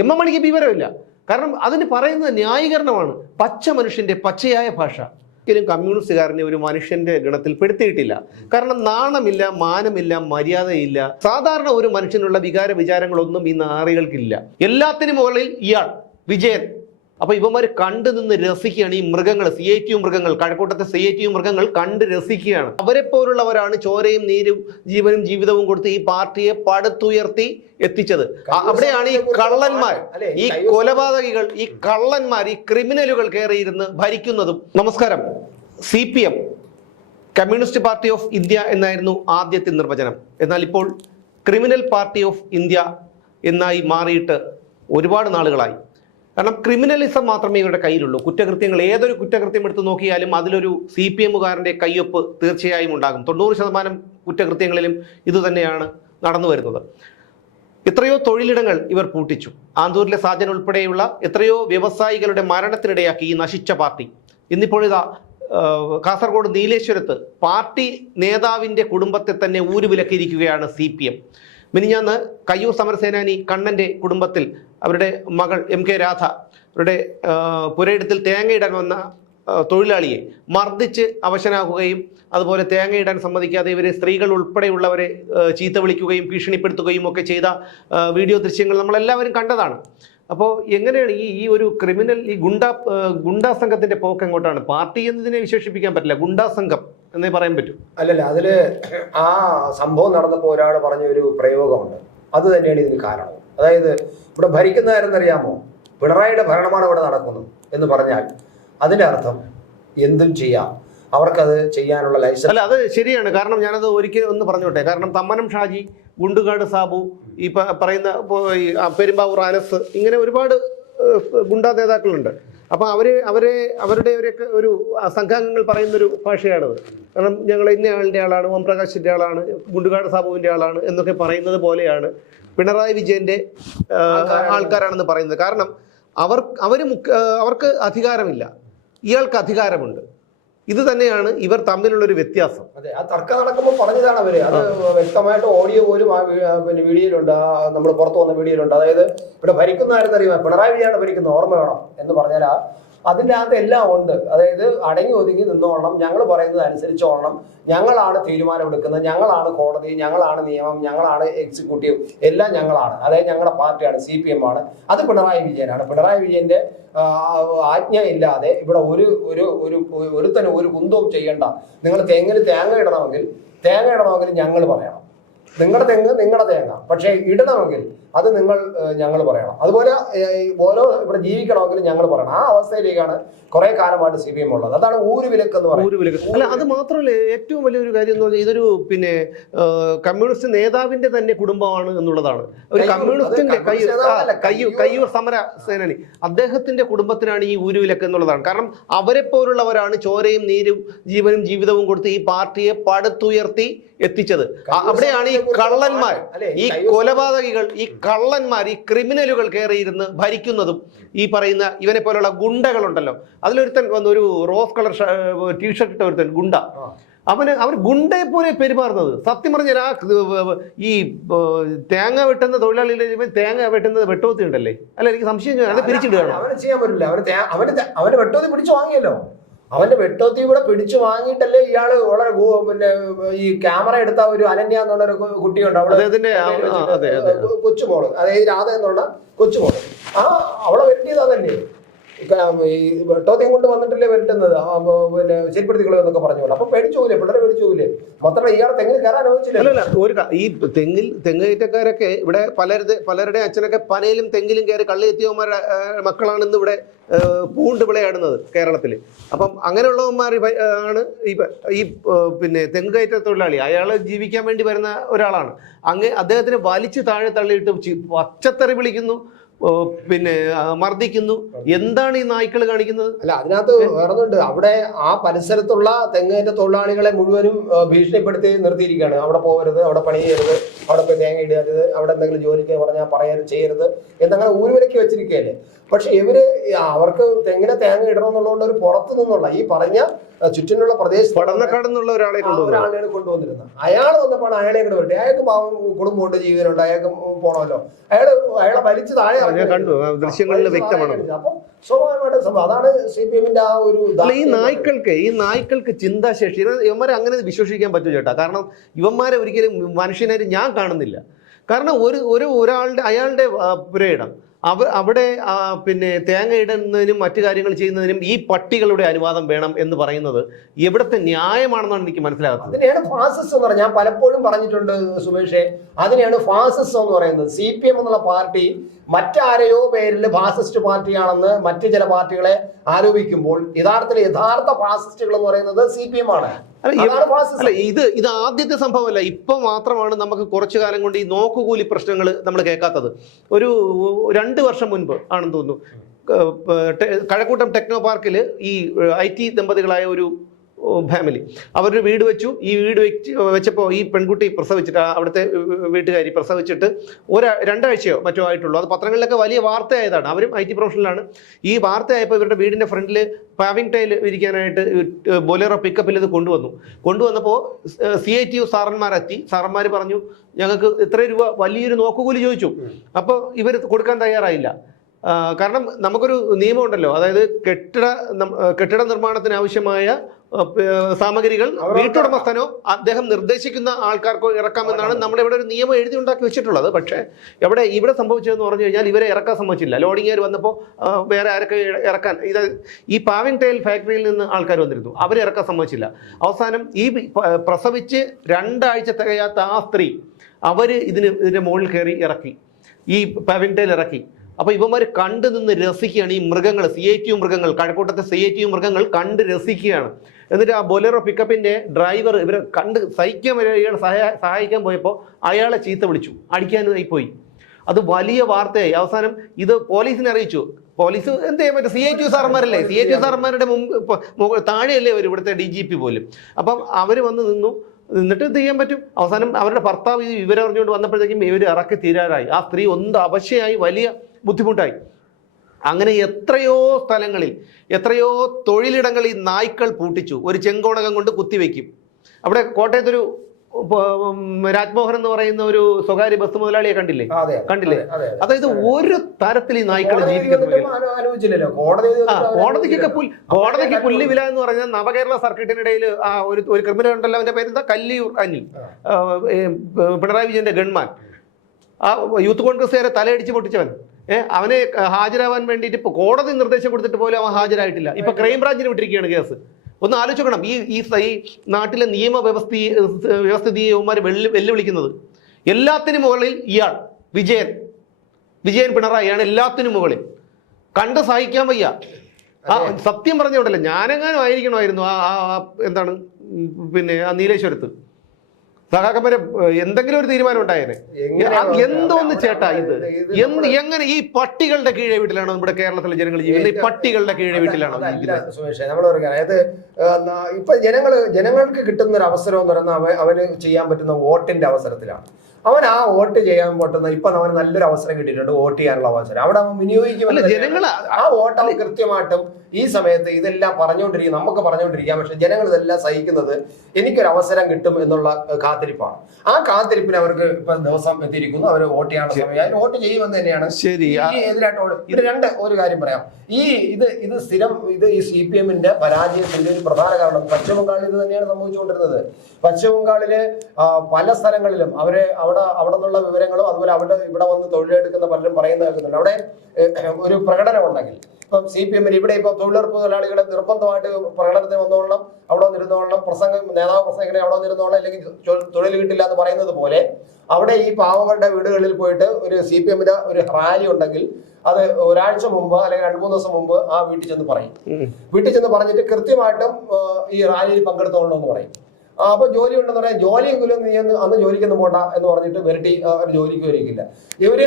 M മണിക്ക് വിവരമില്ല. കാരണം അതിന് പറയുന്നത് ന്യായീകരണമാണ്, പച്ച മനുഷ്യന്റെ പച്ചയായ ഭാഷ. ഒരിക്കലും കമ്മ്യൂണിസ്റ്റുകാരനെ ഒരു മനുഷ്യന്റെ ഗണത്തിൽ പെടുത്തിയിട്ടില്ല. കാരണം നാണമില്ല, മാനമില്ല, മര്യാദയില്ല. സാധാരണ ഒരു മനുഷ്യനുള്ള വിചാരങ്ങളൊന്നും ഈ നാറികൾക്കില്ല. എല്ലാത്തിനും മുകളിൽ ഇയാൾ വിജയൻ. അപ്പൊ ഇവന്മാർ കണ്ടു നിന്ന് രസിക്കുകയാണ്. ഈ മൃഗങ്ങൾ, CITU മൃഗങ്ങൾ, കഴക്കൂട്ടത്തെ CITU മൃഗങ്ങൾ കണ്ട് രസിക്കുകയാണ്. അവരെ പോലുള്ളവരാണ് ചോരയും നീരും ജീവനും ജീവിതവും കൊടുത്ത് ഈ പാർട്ടിയെ പടുത്തുയർത്തി എത്തിച്ചത്. അവിടെയാണ് ഈ കള്ളന്മാർ, ഈ കൊലപാതകികൾ, ഈ കള്ളന്മാർ, ഈ ക്രിമിനലുകൾ കയറിയിരുന്ന് ഭരിക്കുന്നതും. നമസ്കാരം. CPM, communist party of India എന്നായിരുന്നു ആദ്യത്തെ നിർവചനം. എന്നാൽ ഇപ്പോൾ ക്രിമിനൽ പാർട്ടി ഓഫ് ഇന്ത്യ എന്നായി മാറിയിട്ട് ഒരുപാട് നാളുകളായി. കാരണം ക്രിമിനലിസം മാത്രമേ ഇവരുടെ കയ്യിലുള്ളൂ. കുറ്റകൃത്യങ്ങൾ, ഏതൊരു കുറ്റകൃത്യം എടുത്ത് നോക്കിയാലും അതിലൊരു CPMകാരൻ്റെ കയ്യൊപ്പ് തീർച്ചയായും ഉണ്ടാകും. 90% കുറ്റകൃത്യങ്ങളിലും ഇതുതന്നെയാണ് നടന്നു വരുന്നത്. എത്രയോ തൊഴിലിടങ്ങൾ ഇവർ പൂട്ടിച്ചു. ആന്തൂരിലെ സാജൻ ഉൾപ്പെടെയുള്ള എത്രയോ വ്യവസായികളുടെ മരണത്തിനിടയാക്കി ഈ നശിച്ച പാർട്ടി. ഇന്നിപ്പോഴിതാ കാസർഗോഡ് നീലേശ്വരത്ത് പാർട്ടി നേതാവിൻ്റെ കുടുംബത്തെ തന്നെ ഊരുവിലക്കിയിരിക്കുകയാണ് CPM. മിനിഞ്ഞാന്ന് കയ്യൂർ സമരസേനാനി കണ്ണൻ്റെ കുടുംബത്തിൽ അവരുടെ മകൾ MK രാധ അവരുടെ പുരയിടത്തിൽ തേങ്ങയിടാൻ വന്ന തൊഴിലാളിയെ മർദ്ദിച്ച് അവശനാക്കുകയും അതുപോലെ തേങ്ങയിടാൻ സമ്മതിക്കാതെ ഇവരെ, സ്ത്രീകൾ ഉൾപ്പെടെയുള്ളവരെ ചീത്ത വിളിക്കുകയും ഭീഷണിപ്പെടുത്തുകയും ഒക്കെ ചെയ്ത വീഡിയോ ദൃശ്യങ്ങൾ നമ്മളെല്ലാവരും കണ്ടതാണ്. അപ്പോൾ എങ്ങനെയാണ് ഈ ഒരു ക്രിമിനൽ, ഈ ഗുണ്ടാ സംഘത്തിന്റെ പോക്ക് എങ്ങോട്ടാണ്? പാർട്ടി എന്നതിനെ വിശേഷിപ്പിക്കാൻ പറ്റില്ല, ഗുണ്ടാ സംഘം എന്നേ പറയാൻ പറ്റും. അല്ലല്ല, അതില് ആ സംഭവം നടന്നപ്പോൾ ഒരാൾ പറഞ്ഞ ഒരു പ്രയോഗമുണ്ട്, അത് തന്നെയാണ് ഇതിന് കാരണം. അതായത് ഇവിടെ ഭരിക്കുന്നതാരെന്നറിയാമോ? പിണറായിയുടെ ഭരണമാണ് ഇവിടെ നടക്കുന്നത് എന്ന് പറഞ്ഞാൽ അതിന്റെ അർത്ഥം എന്തും ചെയ്യാം, അവർക്കത് ചെയ്യാനുള്ള ലൈസൻസ്. അല്ല, അത് ശരിയാണ്. കാരണം ഞാനത് ഒരിക്കലും ഒന്ന് പറഞ്ഞോട്ടെ. കാരണം തമ്മനം ഷാജി, ഗുണ്ടുകാട് സാബു, ഈ പറയുന്ന പെരുമ്പാവൂർ അനസ്, ഇങ്ങനെ ഒരുപാട് ഗുണ്ടാ നേതാക്കളുണ്ട്. അപ്പം അവരുടെയൊക്കെ ഒരു സംഘാംഗങ്ങൾ പറയുന്നൊരു ഭാഷയാണത്. കാരണം ഞങ്ങൾ ഇന്ന ആളിൻ്റെ ആളാണ്, ഓംപ്രകാശിൻ്റെ ആളാണ്, ഗുണ്ടുകാട് സാബുവിൻ്റെ ആളാണ് എന്നൊക്കെ പറയുന്നത് പോലെയാണ് പിണറായി വിജയൻ്റെ ആൾക്കാരാണെന്ന് പറയുന്നത്. കാരണം അവർക്ക് അധികാരമില്ല, ഇയാൾക്ക് അധികാരമുണ്ട്. ഇത് തന്നെയാണ് ഇവർ തമ്മിലുള്ളൊരു വ്യത്യാസം. അതെ, ആ തർക്കം നടക്കുമ്പോൾ പറഞ്ഞതാണ് അവര്. അത് വ്യക്തമായിട്ട് ഓഡിയോ പോലും പിന്നെ വീഡിയോയിലുണ്ട്, നമ്മൾ പുറത്തു വന്ന വീഡിയോയിലുണ്ട്. അതായത് ഇവിടെ ഭരിക്കുന്നതാരെന്നറിയുമോ? പിണറായി വിജയാണ് ഭരിക്കുന്നത്, ഓർമ്മ വേണം എന്ന് പറഞ്ഞാൽ അതിൻ്റെ അകത്ത് എല്ലാം ഉണ്ട്. അതായത് അടങ്ങി ഒതുങ്ങി നിന്നോളണം, ഞങ്ങൾ പറയുന്നത് അനുസരിച്ചോളണം, ഞങ്ങളാണ് തീരുമാനമെടുക്കുന്നത്, ഞങ്ങളാണ് കോടതി, ഞങ്ങളാണ് നിയമം, ഞങ്ങളാണ് എക്സിക്യൂട്ടീവ്, എല്ലാം ഞങ്ങളാണ്. അതായത് ഞങ്ങളുടെ പാർട്ടിയാണ്, CPM ആണ്, അത് പിണറായി വിജയനാണ്. പിണറായി വിജയന്റെ ആജ്ഞ ഇല്ലാതെ ഇവിടെ ഒരുത്തനും ഒരു കുന്തവും ചെയ്യണ്ട. നിങ്ങൾ തേങ്ങ ഇടണമെങ്കിൽ ഞങ്ങൾ പറയണം, നിങ്ങളുടെ തെങ്ങ് നിങ്ങളുടെ തേങ്ങ, പക്ഷേ ഇടണമെങ്കിൽ അത് ഞങ്ങൾ പറയണം. അതുപോലെ ഓരോ ഇവിടെ ജീവിക്കണമെങ്കിൽ ഞങ്ങൾ പറയണം. ആ അവസ്ഥയിലേക്കാണ് കുറെ കാലമായിട്ട് CPM ഉള്ളത്. അതാണ് ഊരുവിലക്ക് എന്ന് പറയുന്നത്. അല്ല, അത് മാത്രമല്ല, ഏറ്റവും വലിയൊരു കാര്യം എന്ന് പറഞ്ഞാൽ ഇതൊരു കമ്മ്യൂണിസ്റ്റ് നേതാവിന്റെ തന്നെ കുടുംബമാണ് എന്നുള്ളതാണ്. ഒരു കമ്മ്യൂണിസ്റ്റിന്റെ കയ്യൂർ സമര സേനാനി, അദ്ദേഹത്തിന്റെ കുടുംബത്തിനാണ് ഈ ഊരുവിലക്ക് എന്നുള്ളതാണ്. കാരണം അവരെ പോലുള്ളവരാണ് ചോരയും നീരും ജീവനും ജീവിതവും കൊടുത്ത് ഈ പാർട്ടിയെ പടുത്തുയർത്തി എത്തിച്ചത്. അവിടെയാണ് ഈ കള്ളന്മാർ, ഈ കൊലപാതകികൾ, ഈ കള്ളന്മാർ, ഈ ക്രിമിനലുകൾ കയറിയിരുന്ന് ഭരിക്കുന്നതും. ഈ പറയുന്ന ഇവനെ പോലുള്ള ഗുണ്ടകളുണ്ടല്ലോ, അതിലൊരുത്തൻ വന്ന് ഒരു റോസ് കളർ ടീഷർട്ട് ഇട്ട ഒരുത്തൻ ഗുണ്ട, അവർ ഗുണ്ടയെ പോലെ പെരുമാറുന്നത്. സത്യം പറഞ്ഞാൽ ഈ തേങ്ങ വെട്ടുന്ന തൊഴിലാളികളുടെ ഇവൻ തേങ്ങ വെട്ടുന്നത് വെട്ടോത്തി ഉണ്ടല്ലേ? അല്ല, എനിക്ക് സംശയം, അത് പിരിച്ചിടുകയാണ്. അവന് ചെയ്യാൻ പറ്റില്ല. അവന് വെട്ടോത്തി പിടിച്ചു വാങ്ങിയല്ലോ. അവന്റെ വെട്ടോത്തി കൂടെ പിടിച്ചു വാങ്ങിയിട്ടല്ലേ ഇയാള് വളരെ പിന്നെ ഈ ക്യാമറ എടുത്ത ഒരു അനന്യ എന്നുള്ള ഒരു കുട്ടിയുണ്ട്, അവിടെ കൊച്ചുമോള്, അതായത് രാധ എന്നുള്ള കൊച്ചുമോള്, അവളെ വെട്ടിയത് അതല്ലേ? ഈ വെട്ടോത്തിയും കൊണ്ട് വന്നിട്ടല്ലേ വെട്ടുന്നത്, പിന്നെ ശരിപ്പെടുത്തിക്കളോ എന്നൊക്കെ പറഞ്ഞോളൂ. അപ്പൊ പേടിച്ചു പോകില്ലേ? പിള്ളേരെ പേടിച്ചു പോകില്ലേ? മാത്രമല്ല ഇയാളെ തെങ്ങിൽ കയറാൻ അനുവദിച്ചില്ല. ഈ തെങ്ങ് കയറ്റക്കാരൊക്കെ ഇവിടെ പലരുടെ അച്ഛനൊക്കെ പനയിലും തെങ്ങിലും കയറി കള്ളി എത്തിയവന്മാരുടെ മക്കളാണ് ഇന്ന് ഇവിടെ പൂണ്ട് വിളയാടുന്നത് കേരളത്തിൽ. അപ്പം അങ്ങനെയുള്ളവന്മാർ ആണ് ഈ പിന്നെ തെങ്ങ് കയറ്റ തൊഴിലാളി. അയാൾ ജീവിക്കാൻ വേണ്ടി വരുന്ന ഒരാളാണ്. അദ്ദേഹത്തിന് വലിച്ചു താഴെ തള്ളിയിട്ട് പച്ചത്തറി വിളിക്കുന്നു, പിന്നെ മർദ്ദിക്കുന്നു. എന്താണ് ഈ നായ്ക്കൾ കാണിക്കുന്നത്? അല്ല, അതിനകത്ത് വേറൊന്നുണ്ട്. അവിടെ ആ പരിസരത്തുള്ള തെങ്ങേറ്റ തൊഴിലാളികളെ മുഴുവനും ഭീഷണിപ്പെടുത്തി നിർത്തിയിരിക്കുകയാണ്. അവിടെ പോകരുത്, അവിടെ പണി ചെയ്യരുത്, അവിടെ പോയി തേങ്ങ ഇടരുത്, അവിടെ എന്തെങ്കിലും ജോലിക്ക് പറഞ്ഞാൽ ചെയ്യരുത് എന്നങ്ങനെ ഊരുവിലക്കി വെച്ചിരിക്കുകയല്ലേ. പക്ഷെ അവർക്ക് തെങ്ങിനെ തേങ്ങ ഇടണമെന്നുള്ളതുകൊണ്ട് ഒരു പുറത്തു നിന്നുള്ള ഈ പറഞ്ഞ ചുറ്റിനുള്ള പ്രദേശത്ത് ഒരാളെയാണ് കൊണ്ടുവന്നിരുന്നത്. അയാൾ വന്നപ്പോൾ അയാളെ കൂടെ വിട്ടു. അയാൾക്ക് കുടുംബമുണ്ട്, ജീവനുണ്ട്, അയാൾക്ക് പോകണമല്ലോ. അയാളെ വലിച്ചു താഴെ ഞാൻ കണ്ടു, ദൃശ്യങ്ങളിൽ വ്യക്തമാണ്. അപ്പൊ സ്വാഭാവികമായിട്ട് സംഭവം അതാണ് CPM-ന്റെ ആ ഒരു. ഈ നായ്ക്കൾക്ക് ചിന്താശേഷി, ഇവന്മാരെ അങ്ങനെ വിശ്വസിക്കാൻ പറ്റൂ ചേട്ടാ. കാരണം ഇവന്മാരെ ഒരിക്കലും മനുഷ്യനായിട്ട് ഞാൻ കാണുന്നില്ല. കാരണം ഒരാളുടെ അയാളുടെ പുരയിടം അവിടെ പിന്നെ തേങ്ങ ഇടുന്നതിനും മറ്റു കാര്യങ്ങൾ ചെയ്യുന്നതിനും ഈ പട്ടികളുടെ അനുവാദം വേണം എന്ന് പറയുന്നത് എവിടത്തെ ന്യായമാണെന്നാണ് എനിക്ക് മനസ്സിലാകുന്നത്. അതിനെയാണ് ഫാസിസം എന്ന് പറഞ്ഞാൽ ഞാൻ പലപ്പോഴും പറഞ്ഞിട്ടുണ്ട് സുമേഷേ, അതിനെയാണ് ഫാസിസം എന്ന് പറയുന്നത്. CPM എന്നുള്ള പാർട്ടി മറ്റാരെയോ പേരിൽ ഫാസിസ്റ്റ് പാർട്ടിയാണെന്ന് മറ്റു ചില പാർട്ടികളെ ആരോപിക്കുമ്പോൾ യഥാർത്ഥ ഫാസിസ്റ്റുകൾ എന്ന് പറയുന്നത് CPM ആണ്. അല്ല, ഇത് ആദ്യത്തെ സംഭവമല്ല. ഇപ്പൊ മാത്രമാണ് നമുക്ക് കുറച്ചു കാലം കൊണ്ട് ഈ നോക്കുകൂലി പ്രശ്നങ്ങൾ നമ്മൾ കേൾക്കാത്തത്. ഒരു 2 വർഷം മുൻപ് ആണെന്ന് തോന്നുന്നു, കഴക്കൂട്ടം ടെക്നോ പാർക്കിൽ ഈ IT ദമ്പതികളായ ഒരു ഫാമിലി അവരൊരു വീട് വെച്ചു. ഈ വീട് വെച്ചപ്പോൾ ഈ പെൺകുട്ടി പ്രസവിച്ചിട്ട്, അവിടുത്തെ വീട്ടുകാരി പ്രസവിച്ചിട്ട് 2 ആഴ്ചയോ മറ്റോ ആയിട്ടുള്ളൂ. അത് പത്രങ്ങളിലൊക്കെ വലിയ വാർത്തയായതാണ്. അവരും IT പ്രൊഫഷണലാണ്. ഈ വാർത്തയായപ്പോൾ ഇവരുടെ വീടിൻ്റെ ഫ്രണ്ടിൽ പാവിംഗ് ടൈൽ വിരിക്കാനായിട്ട് ബൊലേറോ പിക്കപ്പിൽ ഇത് കൊണ്ടുവന്നപ്പോൾ CITU സാറന്മാരെത്തി. സാറന്മാർ പറഞ്ഞു ഞങ്ങൾക്ക് ഇത്ര രൂപ വലിയൊരു നോക്കുകൂലി ചോദിച്ചു. അപ്പോൾ ഇവർ കൊടുക്കാൻ തയ്യാറായില്ല. കാരണം നമുക്കൊരു നിയമമുണ്ടല്ലോ, അതായത് കെട്ടിട നിർമ്മാണത്തിന് ആവശ്യമായ സാമഗ്രികൾ വീട്ടുടമസ്ഥനോ അദ്ദേഹം നിർദ്ദേശിക്കുന്ന ആൾക്കാർക്കോ ഇറക്കാമെന്നാണ് നമ്മുടെ ഇവിടെ ഒരു നിയമം എഴുതി ഉണ്ടാക്കി വെച്ചിട്ടുള്ളത്. പക്ഷേ ഇവിടെ സംഭവിച്ചതെന്ന് പറഞ്ഞു കഴിഞ്ഞാൽ ഇവരെ ഇറക്കാൻ സമ്മതിച്ചില്ല. ലോഡിങ്ങുകാർ വന്നപ്പോൾ വേറെ ആരൊക്കെ ഇറക്കാൻ, ഈ പാവിംഗ് ടൈൽ ഫാക്ടറിയിൽ നിന്ന് ആൾക്കാർ വന്നിരുന്നു, അവരെ ഇറക്കാൻ സമ്മതിച്ചില്ല. അവസാനം ഈ പ്രസവിച്ച് 2 ആഴ്ച തികയാത്ത ആ സ്ത്രീ ഇതിന്റെ മുകളിൽ കയറി ഇറക്കി, ഈ പാവിംഗ് ടൈൽ ഇറക്കി. അപ്പോൾ ഇവന്മാർ കണ്ടു നിന്ന് രസിക്കുകയാണ്. ഈ മൃഗങ്ങൾ, CITU മൃഗങ്ങൾ, കഴക്കൂട്ടത്തെ CITU മൃഗങ്ങൾ കണ്ട് രസിക്കുകയാണ്. എന്നിട്ട് ആ ബൊലേറോ പിക്കപ്പിന്റെ ഡ്രൈവർ ഇവരെ കണ്ട് സഹായിക്കാൻ പോയപ്പോൾ അയാളെ ചീത്ത വിളിച്ചു, അടിക്കാനായി പോയി. അത് വലിയ വാർത്തയായി. അവസാനം ഇത് പോലീസിനെ അറിയിച്ചു. പോലീസ് എന്ത് ചെയ്യാൻ പറ്റും? CITU സാറന്മാരല്ലേ, CITU സാറന്മാരുടെ താഴെയല്ലേ അവർ, ഇവിടുത്തെ DGP പോലും. അപ്പം അവർ വന്ന് നിന്നിട്ട് എന്ത് ചെയ്യാൻ പറ്റും? അവസാനം അവരുടെ ഭർത്താവ് ഈ വിവരം അറിഞ്ഞുകൊണ്ട് വന്നപ്പോഴത്തേക്കും ഇവർ ഇറക്കി തീരാറായി. ആ സ്ത്രീ അവശയായി, വലിയ ബുദ്ധിമുട്ടായി. അങ്ങനെ എത്രയോ സ്ഥലങ്ങളിൽ, എത്രയോ തൊഴിലിടങ്ങളിൽ ഈ നായ്ക്കൾ പൂട്ടിച്ചു. ഒരു ചെങ്കോണകം കൊണ്ട് കുത്തിവെക്കും. അവിടെ കോട്ടയത്തൊരു രാജ്മോഹൻ എന്ന് പറയുന്ന ഒരു സ്വകാര്യ ബസ് മുതലാളിയെ കണ്ടില്ലേ? അതായത് ഒരു തരത്തിൽ ഈ നായ്ക്കൾ ജീവിക്കുന്നില്ല. കോടതിക്ക് പുല്ലുവില എന്ന് പറഞ്ഞാൽ നവകേരള സർക്കിട്ടിനിടയിൽ ഒരു ക്രിമിനൽ ഉണ്ടല്ലോ, അവന്റെ പേര് കല്ലിയൂർ അനിൽ, പിണറായി വിജയന്റെ ഗൺമാൻ, ആ യൂത്ത് കോൺഗ്രസ്സുകാരെ തലയടിച്ച് പൊട്ടിച്ചവൻ. അവനെ ഹാജരാവാൻ വേണ്ടിയിട്ട് ഇപ്പൊ കോടതി നിർദ്ദേശം കൊടുത്തിട്ട് പോലും അവൻ ഹാജരായിട്ടില്ല. ഇപ്പൊ ക്രൈംബ്രാഞ്ചിന് വിട്ടിരിക്കുകയാണ് കേസ്. ഒന്ന് ആലോചിക്കണം, ഈ നാട്ടിലെ വ്യവസ്ഥിതിയെ ഇവന്മാർ വെല്ലുവിളിക്കുന്നത്. എല്ലാത്തിനും മുകളിൽ ഇയാൾ വിജയൻ പിണറായിയാണ് എല്ലാത്തിനും മുകളിൽ. കണ്ട് സഹിക്കാൻ വയ്യ. സത്യം പറഞ്ഞോണ്ടല്ലേ, ഞാനെങ്ങാനും ആയിരിക്കണമായിരുന്നു എന്താണ് പിന്നെ ആ നീലേശ്വരത്ത് സഖാക്കന്മാരെ എന്തെങ്കിലും ഒരു തീരുമാനം ഉണ്ടായേനെ. എന്തോന്ന് ചേട്ടാ ഇത്? എങ്ങനെ ഈ പട്ടികളുടെ കീഴെ വീട്ടിലാണോ നമ്മുടെ കേരളത്തിലെ ജനങ്ങൾ ജീവിക്കുന്നത്? ഈ പട്ടികളുടെ കീഴെ വീട്ടിലാണോ സുമേഷ്? നമ്മൾ അതായത് ഇപ്പൊ ജനങ്ങൾക്ക് കിട്ടുന്ന ഒരു അവസരം എന്ന് പറയുന്നത് അവന് ചെയ്യാൻ പറ്റുന്ന വോട്ടിന്റെ അവസരത്തിലാണ്. അവൻ ആ വോട്ട് ചെയ്യാൻ പറ്റുന്ന ഇപ്പൊ അവന് നല്ലൊരു അവസരം കിട്ടിയിട്ടുണ്ട്, വോട്ട് ചെയ്യാനുള്ള അവസരം. അവിടെ അവൻ വിനിയോഗിക്കുമ്പോൾ ആ വോട്ട് അവൻ കൃത്യമായിട്ടും ഈ സമയത്ത് ഇതെല്ലാം നമുക്ക് പറഞ്ഞുകൊണ്ടിരിക്കാം. പക്ഷെ ജനങ്ങൾ ഇതെല്ലാം സഹിക്കുന്നത് എനിക്കൊരു അവസരം കിട്ടും എന്നുള്ള കാത്തിരിപ്പാണ്. ആ കാത്തിരിപ്പിന് അവർക്ക് ഇപ്പൊ ദിവസം എത്തിയിരിക്കുന്നു. അവർ വോട്ട് ചെയ്യാനുള്ള സമയം വോട്ട് ചെയ്യുമെന്ന് തന്നെയാണ് എതിരായിട്ട്. ഒരു കാര്യം പറയാം, ഇത് സ്ഥിരം ഈ CPM-ന്റെ പരാജയത്തിന്റെ ഒരു പ്രധാന കാരണം പശ്ചിമ ബംഗാളിൽ ഇത് തന്നെയാണ് സംഭവിച്ചുകൊണ്ടിരുന്നത്. പശ്ചിമ ബംഗാളില് പല സ്ഥലങ്ങളിലും അവിടെ നിന്നുള്ള വിവരങ്ങളും അതുപോലെ ഇവിടെ വന്ന് തൊഴിലെടുക്കുന്ന പലരും പറയുന്നത് കേൾക്കുന്നുണ്ട്. അവിടെ ഒരു പ്രകടനം ഉണ്ടെങ്കിൽ ഇപ്പം CPM-ന് ഇവിടെ ഇപ്പൊ തൊഴിലുറപ്പ് തൊഴിലാളികളെ നിർബന്ധമായിട്ട് പ്രകടനത്തിന് വന്നോളണം, അവിടെ വന്നിരുന്നോളണം, നേതാവ് പ്രസംഗിക്കണേ അവിടെ വന്നിരുന്നോളണം, അല്ലെങ്കിൽ തൊഴിൽ കിട്ടില്ല എന്ന് പറയുന്നത് പോലെ അവിടെ ഈ പാവങ്ങളുടെ വീടുകളിൽ പോയിട്ട് ഒരു CPM-ന്റെ ഒരു റാലി ഉണ്ടെങ്കിൽ അത് ഒരാഴ്ച മുമ്പ് അല്ലെങ്കിൽ 2-3 ദിവസം മുമ്പ് ആ വീട്ടിൽ ചെന്ന് പറയും. വീട്ടിൽ ചെന്ന് പറഞ്ഞിട്ട് കൃത്യമായിട്ടും ഈ റാലിയിൽ പങ്കെടുത്തോളണം എന്ന് പറയും. അപ്പൊ ജോലി ഉണ്ടെന്ന് പറയാം, ജോലിയെങ്കിലും നീ അന്ന് ജോലിക്കൊന്നും പോണ്ട എന്ന് പറഞ്ഞിട്ട് വരട്ടി അവർ ജോലിക്ക് വരിക്കില്ല. ഇവര്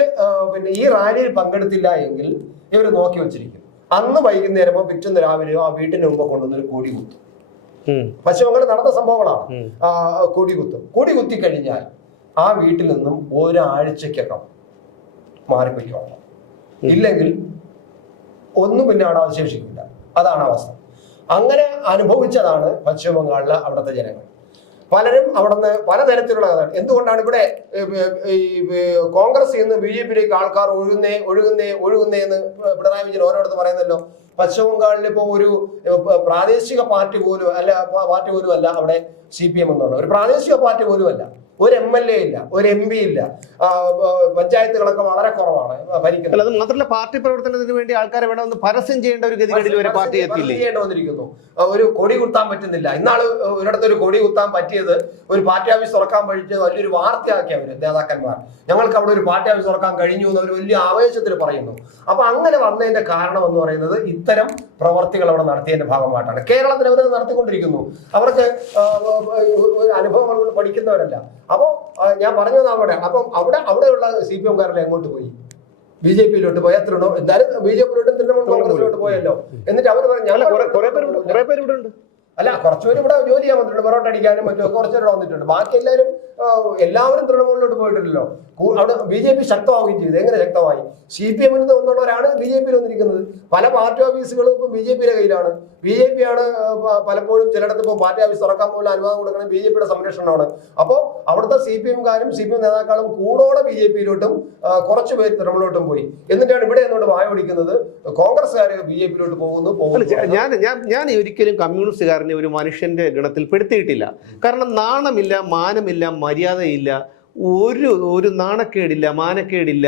പിന്നെ ഈ റാലിയിൽ പങ്കെടുത്തില്ല എങ്കിൽ ഇവര് നോക്കി വെച്ചിരിക്കും. അന്ന് വൈകുന്നേരമോ പിറ്റേന്ന് രാവിലെയോ ആ വീട്ടിന് മുമ്പ് കൊണ്ടുവന്നൊരു കൊടി കുത്തും. പശ്ചിമ ബംഗാളിൽ നടന്ന സംഭവങ്ങളാണ്. കൊടി കുത്തി കഴിഞ്ഞാൽ ആ വീട്ടിൽ നിന്നും ഒരാഴ്ചക്കകം മാറിപ്പോയിക്കോളണം. ഇല്ലെങ്കിൽ ഒന്നും പിന്നെ അവിടെ അവശേഷിക്കില്ല. അതാണ് അവസ്ഥ. അങ്ങനെ അനുഭവിച്ചതാണ് പശ്ചിമ ബംഗാളിലെ അവിടുത്തെ ജനങ്ങൾ. പലരും അവിടുന്ന് പലതരത്തിലുള്ള കഥ. എന്തുകൊണ്ടാണ് ഇവിടെ ഈ കോൺഗ്രസ് നിന്ന് BJPയിലേക്ക് ആൾക്കാർ ഒഴുകുന്നേ എന്ന് പിണറായി വിജയൻ ഓരോരുത്തർ പറയുന്നല്ലോ. പശ്ചിമ ബംഗാളിൽ ഇപ്പോൾ ഒരു പ്രാദേശിക പാർട്ടി പോലും അല്ല അവിടെ CPM എന്നുള്ള ഒരു പ്രാദേശിക പാർട്ടി പോലും അല്ല. ഒരു MLA ഇല്ല, ഒരു MP ഇല്ല, പഞ്ചായത്തുകളൊക്കെ വളരെ കുറവാണ് ഭരിക്കുന്നത്. അത് മാത്രമല്ല, പാർട്ടി പ്രവർത്തനത്തിന് വേണ്ടി ആൾക്കാരെ വേണമെന്ന് പരസ്യം ചെയ്യേണ്ട ഒരു ഗതികളിൽ വരെ പാർട്ടി ചെയ്യേണ്ടി വന്നിരിക്കുന്നു. ഒരു കൊടി കുത്താൻ പറ്റുന്നില്ല. ഇന്നാള് ഒരിടത്ത് ഒരു കൊടി കുത്താൻ പറ്റിയത് ഒരു പാർട്ടി ഓഫീസ് തുറക്കാൻ പറ്റിയത് വലിയൊരു വാർത്തയാക്കി അവര് നേതാക്കന്മാർ. ഞങ്ങൾക്ക് അവിടെ ഒരു പാർട്ടി ഓഫീസ് തുറക്കാൻ കഴിഞ്ഞു എന്ന് അവർ വലിയ ആവേശത്തിൽ പറയുന്നു. അപ്പൊ അങ്ങനെ വന്നതിന്റെ കാരണം എന്ന് പറയുന്നത് ഇത്തരം പ്രവർത്തികൾ അവിടെ നടത്തിയതിന്റെ ഭാഗമായിട്ടാണ്. കേരളത്തിൽ അവരത് നടത്തിക്കൊണ്ടിരിക്കുന്നു. അവർക്ക് അനുഭവങ്ങൾ കൊണ്ട് പഠിക്കുന്നവരല്ല. അപ്പൊ ഞാൻ പറഞ്ഞു അവിടെ. അപ്പം അവിടെയുള്ള CPM-കാരെല്ലാം എങ്ങോട്ട് പോയി? BJPയിലോട്ട് പോയി. എത്രയുണ്ടോ? എന്തായാലും BJPയിലോട്ടും തൃണമൂൽ കോൺഗ്രസിലോട്ട് പോയല്ലോ. എന്നിട്ട് അവർ പറഞ്ഞു അല്ല, കുറച്ചുപേര് ഇവിടെ ജോലി ചെയ്യാൻ വന്നിട്ടുണ്ട്, പൊറോട്ട അടിക്കാനും മറ്റും കുറച്ചുപേരുടെ വന്നിട്ടുണ്ട്. ബാക്കി എല്ലാവരും തൃണമൂലിലോട്ട് പോയിട്ടില്ലല്ലോ. അവിടെ BJP ശക്തമാവുകയും ചെയ്തു. എങ്ങനെ ശക്തമായി? CPM-ൽ നിന്നുള്ളവരാണ് BJPയിൽ വന്നിരിക്കുന്നത്. പല പാർട്ടി ഓഫീസുകളും ഇപ്പം BJPയുടെ കയ്യിലാണ്. BJP ആണ് പലപ്പോഴും ചിലയിടത്ത് ഇപ്പോൾ പാർട്ടി ഓഫീസ് തുറക്കാൻ പോലും അനുവാദം കൊടുക്കുന്നത് BJPയുടെ സംരക്ഷണമാണ്. അപ്പോൾ അവിടുത്തെ CPM-കാരും CPM നേതാക്കളും കൂടോടെ BJPയിലോട്ടും കുറച്ചു പേര് തൃണമൂലിലോട്ടും പോയി. എന്നിട്ടാണ് ഇവിടെ എന്നോട് വായ ഓടിക്കുന്നത് കോൺഗ്രസ്സുകാർ BJPയിലോട്ട് പോകുന്നു. ഞാൻ ഒരിക്കലും കമ്മ്യൂണിസ്റ്റുകാരനെ ഒരു മനുഷ്യന്റെ ഗണത്തിൽ പെടുത്തിയിട്ടില്ല. കാരണം നാണമില്ല, മാനമില്ല, മര്യാദയില്ല, ഒരു നാണക്കേടില്ല, മാനക്കേടില്ല.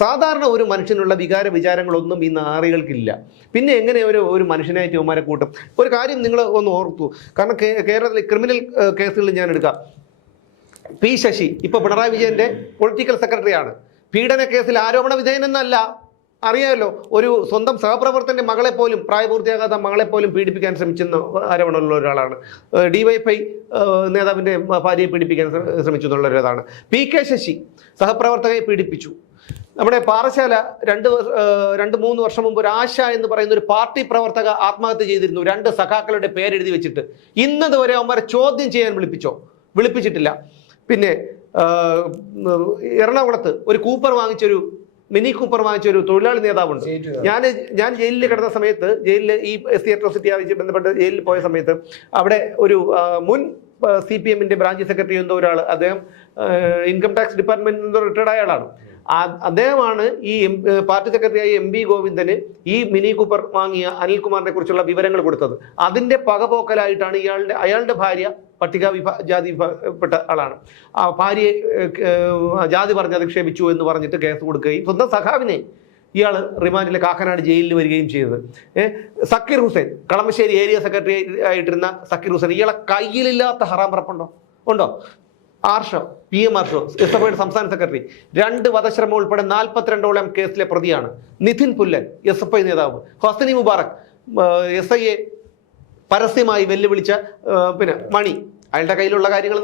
സാധാരണ ഒരു മനുഷ്യനുള്ള വിചാരങ്ങളൊന്നും ഈ നാറികൾക്കില്ല. പിന്നെ എങ്ങനെ ഒരു മനുഷ്യനായിട്ട് ഇവന്മാരെ കൂട്ടും? ഒരു കാര്യം നിങ്ങൾ ഒന്ന് ഓർത്തു. കാരണം കേരളത്തിലെ ക്രിമിനൽ കേസുകളിൽ ഞാൻ എടുക്കാം. P. ശശി ഇപ്പോൾ പിണറായി വിജയന്റെ പൊളിറ്റിക്കൽ സെക്രട്ടറിയാണ്. പീഡന കേസിൽ ആരോപണ വിധേയനെന്നല്ല, അറിയാമല്ലോ. ഒരു സ്വന്തം സഹപ്രവർത്തകന്റെ മകളെപ്പോലും, പ്രായപൂർത്തിയാകാത്ത മകളെപ്പോലും പീഡിപ്പിക്കാൻ ശ്രമിച്ചെന്ന ആരോപണമുള്ള ഒരാളാണ്. DYFI നേതാവിൻ്റെ ഭാര്യയെ പീഡിപ്പിക്കാൻ ശ്രമിച്ചു എന്നുള്ളൊരിതാണ്. PK ശശി സഹപ്രവർത്തകയെ പീഡിപ്പിച്ചു. നമ്മുടെ പാറശാല 2-3 വർഷം മുമ്പ് ഒരു ആശ എന്ന് പറയുന്ന ഒരു പാർട്ടി പ്രവർത്തക ആത്മഹത്യ ചെയ്തിരുന്നു. 2 സഖാക്കളുടെ പേരെഴുതി വെച്ചിട്ട്. ഇന്നതുവരെ അവന്മാരെ ചോദ്യം ചെയ്യാൻ വിളിപ്പിച്ചിട്ടില്ല. പിന്നെ എറണാകുളത്ത് ഒരു മിനി കൂപ്പർ വാങ്ങിച്ചൊരു തൊഴിലാളി നേതാവുണ്ട്. ഞാൻ ജയിലിൽ കിടന്ന സമയത്ത്, ജയിലിൽ ഈ SC അട്രോസിറ്റി ആവശ്യം ബന്ധപ്പെട്ട് ജയിലിൽ പോയ സമയത്ത് അവിടെ ഒരു മുൻ CPM-ന്റെ ബ്രാഞ്ച് സെക്രട്ടറി എന്തോ ഒരാൾ, അദ്ദേഹം ഇൻകം ടാക്സ് ഡിപ്പാർട്ട്മെന്റിൽ നിന്ന് റിട്ടയർഡ് ആയ ആളാണ്. അദ്ദേഹമാണ് ഈ പാർട്ടി സെക്രട്ടറിയായ MB ഗോവിന്ദന് ഈ മിനി കൂപ്പർ വാങ്ങിയ അനിൽകുമാറിനെ കുറിച്ചുള്ള വിവരങ്ങൾ കൊടുത്തത്. അതിന്റെ പകപോക്കലായിട്ടാണ് അയാളുടെ ഭാര്യ ജാതി വിഭാഗപ്പെട്ട ആളാണ്. ആ ഭാര്യയെ ജാതി പറഞ്ഞ് അധിക്ഷേപിച്ചു എന്ന് പറഞ്ഞിട്ട് കേസ് കൊടുക്കുകയും സ്വന്തം സഖാവിനെ ഇയാൾ റിമാൻഡിലെ കാക്കനാട് ജയിലിൽ വരികയും ചെയ്തത്. സക്കീർ ഹുസൈൻ, കളമശ്ശേരി ഏരിയ സെക്രട്ടറി ആയിട്ടിരുന്ന സക്കീർ ഹുസൈൻ, ഇയാളെ കയ്യിലില്ലാത്ത ഹറാം പറപ്പുണ്ടോ? ആർഷോ, PM ആർഷോ, SFIയുടെ സംസ്ഥാന സെക്രട്ടറി, 2 വധശ്രമം ഉൾപ്പെടെ 42ഓളം കേസിലെ പ്രതിയാണ്. നിതിൻ പുല്ലൻ, SFI നേതാവ്. ഹസ്നി മുബാറക്, SIയെ പരസ്യമായി വെല്ലുവിളിച്ച പിന്നെ മണി, അയാളുടെ കയ്യിലുള്ള കാര്യങ്ങൾ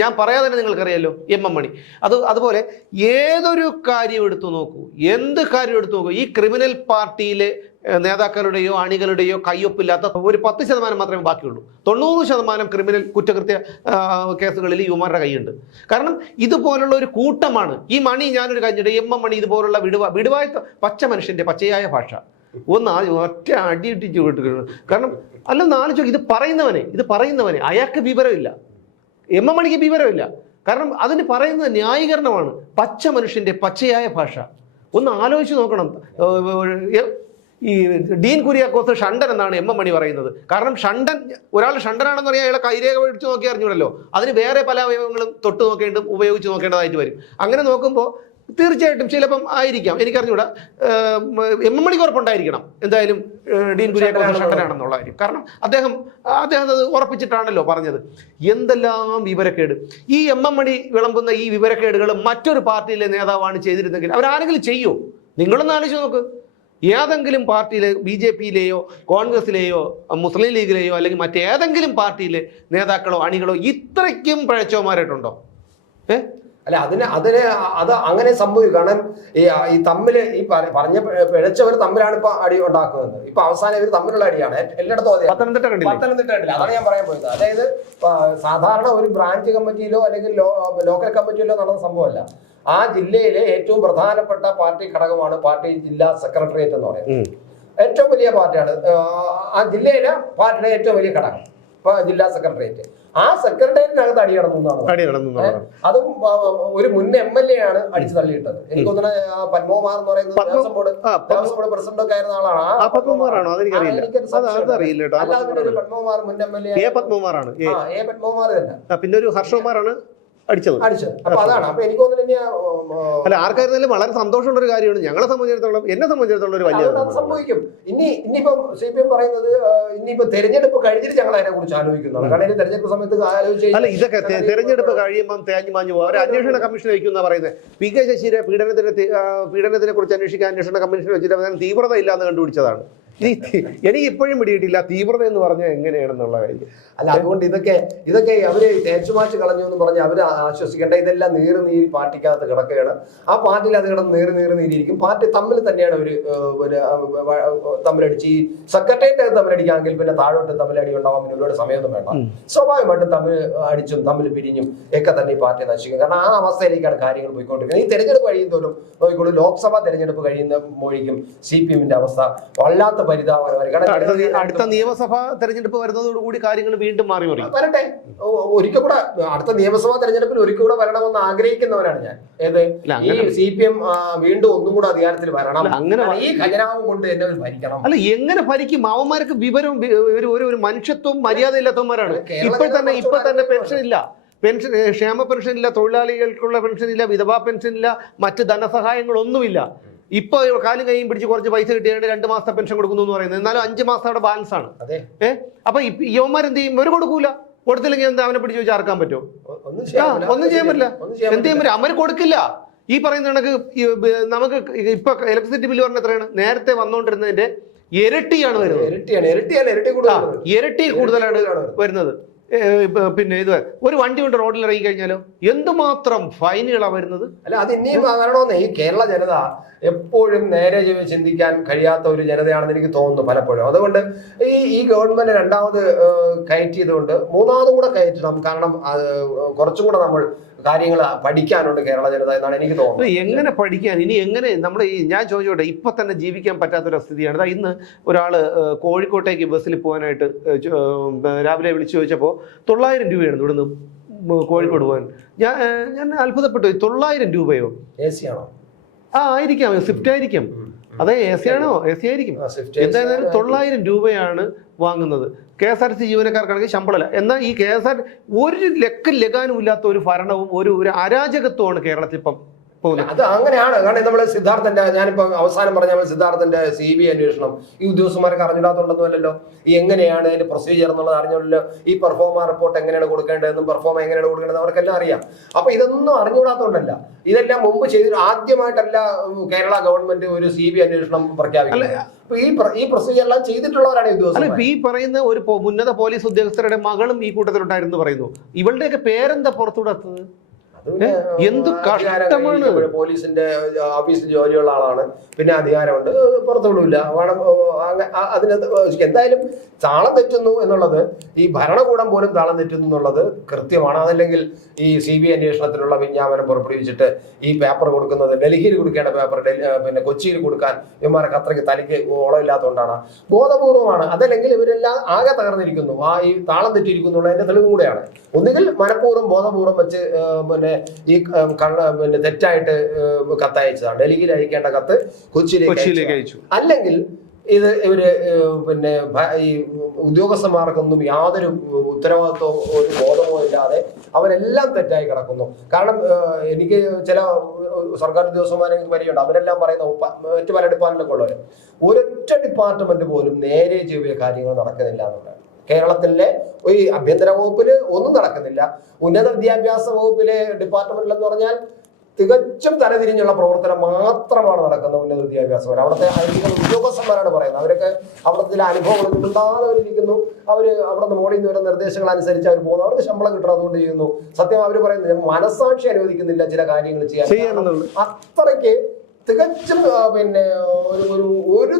ഞാൻ പറയാതെ തന്നെ നിങ്ങൾക്കറിയാലോ. MM മണി. അതുപോലെ ഏതൊരു കാര്യം എടുത്തു നോക്കൂ, എന്ത് കാര്യം എടുത്തു നോക്കൂ, ഈ ക്രിമിനൽ പാർട്ടിയിലെ നേതാക്കളുടെയോ അണികളുടെയോ കയ്യൊപ്പില്ലാത്ത ഒരു 10% മാത്രമേ ബാക്കിയുള്ളൂ. 90% ക്രിമിനൽ കുറ്റകൃത്യ കേസുകളിൽ യുവമാരുടെ കൈയുണ്ട്. കാരണം ഇതുപോലുള്ള ഒരു കൂട്ടമാണ് ഈ മണി. ഞാനൊരു കഴിഞ്ഞിട്ട് MM മണി ഇതുപോലുള്ള വിടുവായ പച്ച മനുഷ്യന്റെ പച്ചയായ ഭാഷ ഒറ്റ അടിയിട്ടിച്ച് വിട്ടിട്ടുണ്ട്. കാരണം അല്ലൊന്ന് ആലോചിച്ചു, ഇത് പറയുന്നവനെ അയാൾക്ക് വിവരമില്ല, MM മണിക്ക് വിവരമില്ല. കാരണം അതിന് പറയുന്നത് ന്യായീകരണമാണ്. പച്ച മനുഷ്യന്റെ പച്ചയായ ഭാഷ ഒന്ന് ആലോചിച്ച് നോക്കണം. ഈ ഡീൻ കുര്യാക്കോസ് ഷണ്ടൻ എന്നാണ് MM മണി പറയുന്നത്. കാരണം ഒരാൾ ഷണ്ടനാണെന്ന് പറയാൻ അയാളെ കൈരേഖ മേടിച്ച് നോക്കി അറിഞ്ഞൂടല്ലോ. അതിന് വേറെ പല അവയവങ്ങളും തൊട്ട് നോക്കേണ്ടതും ഉപയോഗിച്ച് നോക്കേണ്ടതായിട്ട് വരും. അങ്ങനെ നോക്കുമ്പോൾ തീർച്ചയായിട്ടും ചിലപ്പം ആയിരിക്കാം, എനിക്കറിഞ്ഞൂടാ, MM മണിക്ക് ഉറപ്പുണ്ടായിരിക്കണം എന്തായാലും ഡീൻ കുര്യാക്കോസ് ഷണ്ടനാണെന്നുള്ള കാര്യം. കാരണം അദ്ദേഹം അത് ഉറപ്പിച്ചിട്ടാണല്ലോ പറഞ്ഞത്. എന്തെല്ലാം വിവരക്കേട്! ഈ MM മണി വിളമ്പുന്ന ഈ വിവരക്കേടുകൾ മറ്റൊരു പാർട്ടിയിലെ നേതാവാണ് ചെയ്തിരുന്നെങ്കിൽ അവരാരെങ്കിലും ചെയ്യുമോ? നിങ്ങളൊന്ന് ആലോചിച്ച് നോക്ക്. ഏതെങ്കിലും പാർട്ടിയിലെ BJPയിലെയോ കോൺഗ്രസിലെയോ മുസ്ലിം ലീഗിലെയോ അല്ലെങ്കിൽ മറ്റേതെങ്കിലും പാർട്ടിയിലെ നേതാക്കളോ അണികളോ ഇത്രയ്ക്കും പഴച്ചവന്മാരായിട്ടുണ്ടോ? അല്ല, അത് അങ്ങനെ സംഭവിക്കും. കാരണം ഈ തമ്മിൽ ഈ പറഞ്ഞ പിഴച്ചവർ തമ്മിലാണ് ഇപ്പൊ അടി ഉണ്ടാക്കുന്നത്. ഇപ്പൊ അവസാനം ഇവർ തമ്മിലുള്ള അടിയാണ് എല്ലായിടത്തും. പത്തനംതിട്ട കണ്ടില്ല. അതാണ് ഞാൻ പറയാൻ പോയത്. അതായത് സാധാരണ ഒരു ബ്രാഞ്ച് കമ്മിറ്റിയിലോ അല്ലെങ്കിൽ ലോക്കൽ കമ്മിറ്റിയിലോ നടന്ന സംഭവമല്ല. ആ ജില്ലയിലെ ഏറ്റവും പ്രധാനപ്പെട്ട പാർട്ടി ഘടകമാണ് പാർട്ടി ജില്ലാ സെക്രട്ടേറിയറ്റ് എന്ന് പറയുന്നത്. ഏറ്റവും വലിയ പാർട്ടിയാണ് ആ ജില്ലയിലെ പാർട്ടിയുടെ ഏറ്റവും വലിയ ഘടകം. ജില്ലാ സെക്രട്ടേറിയറ്റ്. ആ സെക്രട്ടേറിയറ്റിനകത്ത് അടി നടന്നു. അതും ഒരു മുൻ MLA ആണ് അടിച്ചു തള്ളിയിട്ടത്. എനിക്ക് തോന്നുന്നത് പത്മകുമാർ എന്ന് പറയുന്നത് ദേവസ്വം ബോർഡ് പ്രസിഡന്റ് ഒക്കെ ആയിരുന്ന ആളാണ്. പത്മകുമാർ മുൻ MLA പത്മകുമാറാണ്. പത്മകുമാർ തന്നെ. പിന്നെ ഒരു ഹർഷകുമാറാണ് അടിച്ചത്. അപ്പൊ അതാണ്. അപ്പൊ എനിക്ക് തോന്നുന്നു അല്ല, ആർക്കായിരുന്നാലും വളരെ സന്തോഷമുള്ള ഒരു കാര്യമാണ്. ഞങ്ങളെ സംബന്ധിച്ചിടത്തോളം, എന്നെ സംബന്ധിച്ചിടത്തോളം ഒരു വലിയ സംഭവിക്കും. ഇനിയിപ്പം CPM പറയുന്നത് ഇനിയിപ്പോ തെരഞ്ഞെടുപ്പ് കഴിഞ്ഞിട്ട് ഞങ്ങൾ അതിനെ കുറിച്ച് ആലോചിക്കുന്നതാണ്. കാരണം തെരഞ്ഞെടുപ്പ് സമയത്ത് ആലോചിച്ച് അല്ല, ഇതൊക്കെ തെരഞ്ഞെടുപ്പ് കഴിയുമ്പോൾ തേഞ്ഞു മാഞ്ഞു പോകും. ഒരു അന്വേഷണ കമ്മീഷൻ വയ്ക്കുന്ന പറയുന്നത് PK ശശിയെ പീഡനത്തിനെ കുറിച്ച് അന്വേഷിക്കാൻ അന്വേഷണ കമ്മീഷൻ വെച്ചിട്ട് അതിന് തീവ്രത ഇല്ലാന്ന് കണ്ടുപിടിച്ചതാണ്. എനിക്ക് ഇപ്പോഴും പിടിയിട്ടില്ല തീവ്രത എന്ന് പറഞ്ഞാൽ എങ്ങനെയാണെന്നുള്ള കാര്യം. അല്ല, അതുകൊണ്ട് ഇതൊക്കെ അവര് തേച്ചുമാച്ച് കളഞ്ഞു എന്ന് പറഞ്ഞ് അവര് ആശ്വസിക്കേണ്ട. ഇതെല്ലാം നീറി പാർട്ടിക്കകത്ത് കിടക്കുകയാണ്. ആ പാർട്ടിയിൽ അത് കിടന്ന് നീരിയിരിക്കും. പാർട്ടി തമ്മിൽ തന്നെയാണ് ഒരു തമ്മിലടിച്ച് ഈ സെക്രട്ടേറിയറ്റ് തമ്മിലടിക്കാമെങ്കിൽ പിന്നെ താഴോട്ട് തമ്മിലടി ഉണ്ടാവാൻ പിന്നെ ഒരുപാട് സമയമൊന്നും വേണ്ട. സ്വാഭാവികമായിട്ടും തമ്മിൽ അടിച്ചും തമ്മിൽ പിരിഞ്ഞും ഒക്കെ തന്നെ ഈ പാർട്ടി നശിക്കും. കാരണം ആ അവസ്ഥയിലേക്കാണ് കാര്യങ്ങൾ പോയിക്കൊണ്ടിരിക്കുന്നത്. ഈ തെരഞ്ഞെടുപ്പ് കഴിയുന്നതോറും നോക്കിക്കോളൂ, ലോക്സഭാ തെരഞ്ഞെടുപ്പ് കഴിയുമ്പോഴേക്കും CPM-ന്റെ അവസ്ഥ വല്ലാത്ത അടുത്ത നിയമസഭാ തെരഞ്ഞെടുപ്പ് വരുന്നതോടുകൂടി കാര്യങ്ങൾ വീണ്ടും മാറി വരട്ടെ. ഒരിക്കൽ കൂടെ അടുത്ത നിയമസഭാ തെരഞ്ഞെടുപ്പിൽ ഒരിക്കൽ കൂടെ വരണമെന്ന് ആഗ്രഹിക്കുന്നവരാണ് ഞാൻ. ഈ CPM വീണ്ടും ഒന്നും കൂടെ അധികാരത്തിൽ വരണം. അങ്ങനെ ഈ ഖജനാവ് കൊണ്ട് എന്നെ ഭരിക്കണം. അല്ല, എങ്ങനെ ഭരിക്കും? അവന്മാർക്ക് വിവരം, ഒരു മനുഷ്യത്വം, മര്യാദ ഇല്ലാത്തവന്മാരാണ്. ഇപ്പൊ തന്നെ പെൻഷൻ ഇല്ല, ക്ഷേമ പെൻഷൻ ഇല്ല, തൊഴിലാളികൾക്കുള്ള പെൻഷൻ ഇല്ല, വിധവാ പെൻഷൻ ഇല്ല, മറ്റ് ധനസഹായങ്ങളൊന്നുമില്ല. ഇപ്പൊ കാലും കൈയും പിടിച്ച് കുറച്ച് പൈസ കിട്ടിയാണ്ട് 2 മാസത്തെ പെൻഷൻ കൊടുക്കുന്നു എന്ന് പറയുന്നത്. എന്നാലും 5 മാസം അവിടെ ബാലൻസ് ആണ്. അപ്പൊ യവന്മാരെന്ത് ചെയ്യും? ഒരു കൊടുക്കൂല. കൊടുത്തില്ലെങ്കിൽ എന്താ അവനെ പിടിച്ച് വെച്ച് അറക്കാൻ പറ്റുമോ? ഒന്നും ചെയ്യാൻ പറ്റില്ല. എന്ത് ചെയ്യാൻ പറ്റില്ല? അവര് കൊടുക്കില്ല. ഈ പറയുന്ന കണക്ക് നമുക്ക് ഇപ്പൊ ഇലക്ട്രിസിറ്റി ബില്ല് പറഞ്ഞ എത്രയാണ്? നേരത്തെ വന്നുകൊണ്ടിരുന്നതിന്റെ ഇരട്ടിയാണ് വരുന്നത്. ഇരട്ടി കൂടുതലാണ് വരുന്നത്. പിന്നെ ഇത് ഒരു വണ്ടി കൊണ്ട് റോഡിൽ ഇറങ്ങി കഴിഞ്ഞാലോ എന്തുമാത്രം ഫൈനുകളാണ് വരുന്നത്. അല്ല, അത് ഇനിയും വരണമെന്നേ. ഈ കേരള ജനത എപ്പോഴും നേരെ ചിന്തിക്കാൻ കഴിയാത്ത ഒരു ജനതയാണെന്ന് എനിക്ക് തോന്നുന്നു പലപ്പോഴും. അതുകൊണ്ട് ഈ ഗവൺമെന്റ് രണ്ടാമത് കയറ്റിയതുകൊണ്ട് മൂന്നാമതും കൂടെ കയറ്റണം. കാരണം കുറച്ചും കൂടെ നമ്മൾ കാര്യങ്ങൾ പഠിക്കാനുണ്ട് കേരള ജനത എന്നാണ് എനിക്ക് തോന്നുന്നത്. എങ്ങനെ പഠിക്കാൻ? ഇനി എങ്ങനെ നമ്മൾ ഞാൻ ചോദിച്ചോട്ടെ, ഇപ്പൊ തന്നെ ജീവിക്കാൻ പറ്റാത്തൊരു സ്ഥിതിയാണ്. ഇന്ന് ഒരാള് കോഴിക്കോട്ടേക്ക് ബസ്സിൽ പോകാനായിട്ട് രാവിലെ വിളിച്ചു ചോദിച്ചപ്പോൾ 900 രൂപയാണ് ഇവിടുന്ന് കോഴിക്കോട് പോകാൻ. ഞാൻ അത്ഭുതപ്പെട്ടു. 900 രൂപയോ? AC ആണോ? ആയിരിക്കാം, സ്വിഫ്റ്റ് ആയിരിക്കും. അതെ, AC ആണോ? AC ആയിരിക്കും. എന്തായാലും 900 രൂപയാണ് വാങ്ങുന്നത്. KSRTC ജീവനക്കാർക്കാണെങ്കിൽ ശമ്പളമല്ല. എന്നാൽ ഈ KSRTC ഒരു ലഗാനും ഇല്ലാത്ത ഒരു ഭരണവും ഒരു അരാജകത്വമാണ് കേരളത്തിൽ ഇപ്പം പോകുന്നത്. അത് അങ്ങനെയാണ്. കാരണം നമ്മള് സിദ്ധാർത്ഥന്റെ, ഞാനിപ്പോ അവസാനം പറഞ്ഞ സിദ്ധാർത്ഥന്റെ CBI അന്വേഷണം ഈ ഉദ്യോഗസ്ഥന്മാർക്ക് അറിഞ്ഞിടാത്തുണ്ടെന്നല്ലോ. ഈ എങ്ങനെയാണ് അതിന്റെ പ്രൊസീജിയർ എന്നുള്ളത് അറിഞ്ഞല്ലോ. ഈ പെർഫോമ റിപ്പോർട്ട് എങ്ങനെയാണ് കൊടുക്കേണ്ടതെന്നും പെർഫോമ എങ്ങനെയാണ് കൊടുക്കേണ്ടത് അവർക്കെല്ലാം അറിയാം. അപ്പൊ ഇതൊന്നും അറിഞ്ഞുകൂടാത്തോണ്ടല്ല. ഇതെല്ലാം മുമ്പ് ചെയ്തിട്ട് ആദ്യമായിട്ടല്ല കേരള ഗവൺമെന്റ് ഒരു CBI അന്വേഷണം പ്രഖ്യാപിക്കുന്നത്. ഈ പ്രൊസീജിയർ എല്ലാം ചെയ്തിട്ടുള്ളവരാണ് ഉദ്യോഗസ്ഥർ. ഈ പറയുന്ന ഒരു ഉന്നത പോലീസ് ഉദ്യോഗസ്ഥരുടെ മകളും ഈ കൂട്ടത്തിലുണ്ടായിരുന്നു പറയുന്നു. ഇവളുടെയൊക്കെ പേരെന്താ പുറത്തുവിടാത്തത്? എന്ത് കഷ്ടമാണ്. പോലീസിന്റെ ഓഫീസിൽ ജോലിയുള്ള ആളാണ്, പിന്നെ അധികാരമുണ്ട്, പുറത്തുവിടില്ല. അതിനകത്ത് എന്തായാലും താളം തെറ്റുന്നു എന്നുള്ളത്, ഈ ഭരണകൂടം പോലും താളം തെറ്റുന്നു എന്നുള്ളത് കൃത്യമാണ്. അതല്ലെങ്കിൽ ഈ CBI അന്വേഷണത്തിനുള്ള വിജ്ഞാപനം പുറപ്പെടുവിച്ചിട്ട് ഈ പേപ്പർ കൊടുക്കുന്നത് ഡൽഹിയിൽ കൊടുക്കേണ്ട പേപ്പർ പിന്നെ കൊച്ചിയിൽ കൊടുക്കാൻ ഇവന്മാർക്ക് അത്രയ്ക്ക് തലയ്ക്ക് ഓളമില്ലാത്തതുകൊണ്ടാണ്, ബോധപൂർവമാണ്. അതല്ലെങ്കിൽ ഇവരെല്ലാം ആകെ തകർന്നിരിക്കുന്നു, ഈ താളം തെറ്റിയിരിക്കുന്നു അതിന്റെ തെളിവും കൂടെയാണ്. ഒന്നുകിൽ മനഃപൂർവ്വം ബോധപൂർവം വെച്ച് ഈ പിന്നെ തെറ്റായിട്ട് കത്തയച്ചതാണ്. ഡൽഹിയിൽ അയക്കേണ്ട കത്ത് കൊച്ചിയിലേക്ക് അയച്ചു. അല്ലെങ്കിൽ ഇവര് പിന്നെ ഈ ഉദ്യോഗസ്ഥന്മാർക്കൊന്നും യാതൊരു ഉത്തരവാദിത്വവും ഒരു ബോധമോ ഇല്ലാതെ അവരെല്ലാം തെറ്റായി കിടക്കുന്നു. കാരണം എനിക്ക് ചില സർക്കാർ ഉദ്യോഗസ്ഥന്മാരെ പരിചയമുണ്ട്. അവരെല്ലാം പറയുന്ന മറ്റു പല ഡിപ്പാർട്ട്മെന്റൊക്കെ ഉള്ളവർ ഒരൊറ്റ ഡിപ്പാർട്ട്മെന്റ് പോലും നേരെ ചെറിയ കാര്യങ്ങൾ നടക്കുന്നില്ല എന്നുള്ളതാണ്. കേരളത്തിലെ ഈ ആഭ്യന്തര വകുപ്പില് ഒന്നും നടക്കുന്നില്ല. ഉന്നത വിദ്യാഭ്യാസ വകുപ്പിലെ ഡിപ്പാർട്ട്മെന്റിലെന്ന് പറഞ്ഞാൽ തികച്ചും തലതിരിഞ്ഞുള്ള പ്രവർത്തനം മാത്രമാണ് നടക്കുന്നത്. ഉന്നത വിദ്യാഭ്യാസം അവിടുത്തെ ഉദ്യോഗസ്ഥന്മാരാണ് പറയുന്നത്. അവരൊക്കെ അവിടുത്തെ ചില അനുഭവങ്ങൾ കിട്ടുണ്ടാതെ അവരിയ്ക്കുന്നു. അവര് അവിടെ നിന്ന് മോഡിൽ നിന്ന് വരുന്ന നിർദ്ദേശങ്ങൾ അനുസരിച്ച് അവർ പോകുന്നു. അവർക്ക് ശമ്പളം കിട്ടും, അതുകൊണ്ട് ചെയ്യുന്നു. സത്യം അവർ പറയുന്നത് മനസാക്ഷി അനുവദിക്കുന്നില്ല ചില കാര്യങ്ങൾ ചെയ്യാൻ. അത്രയ്ക്ക് തികച്ചും പിന്നെ ഒരു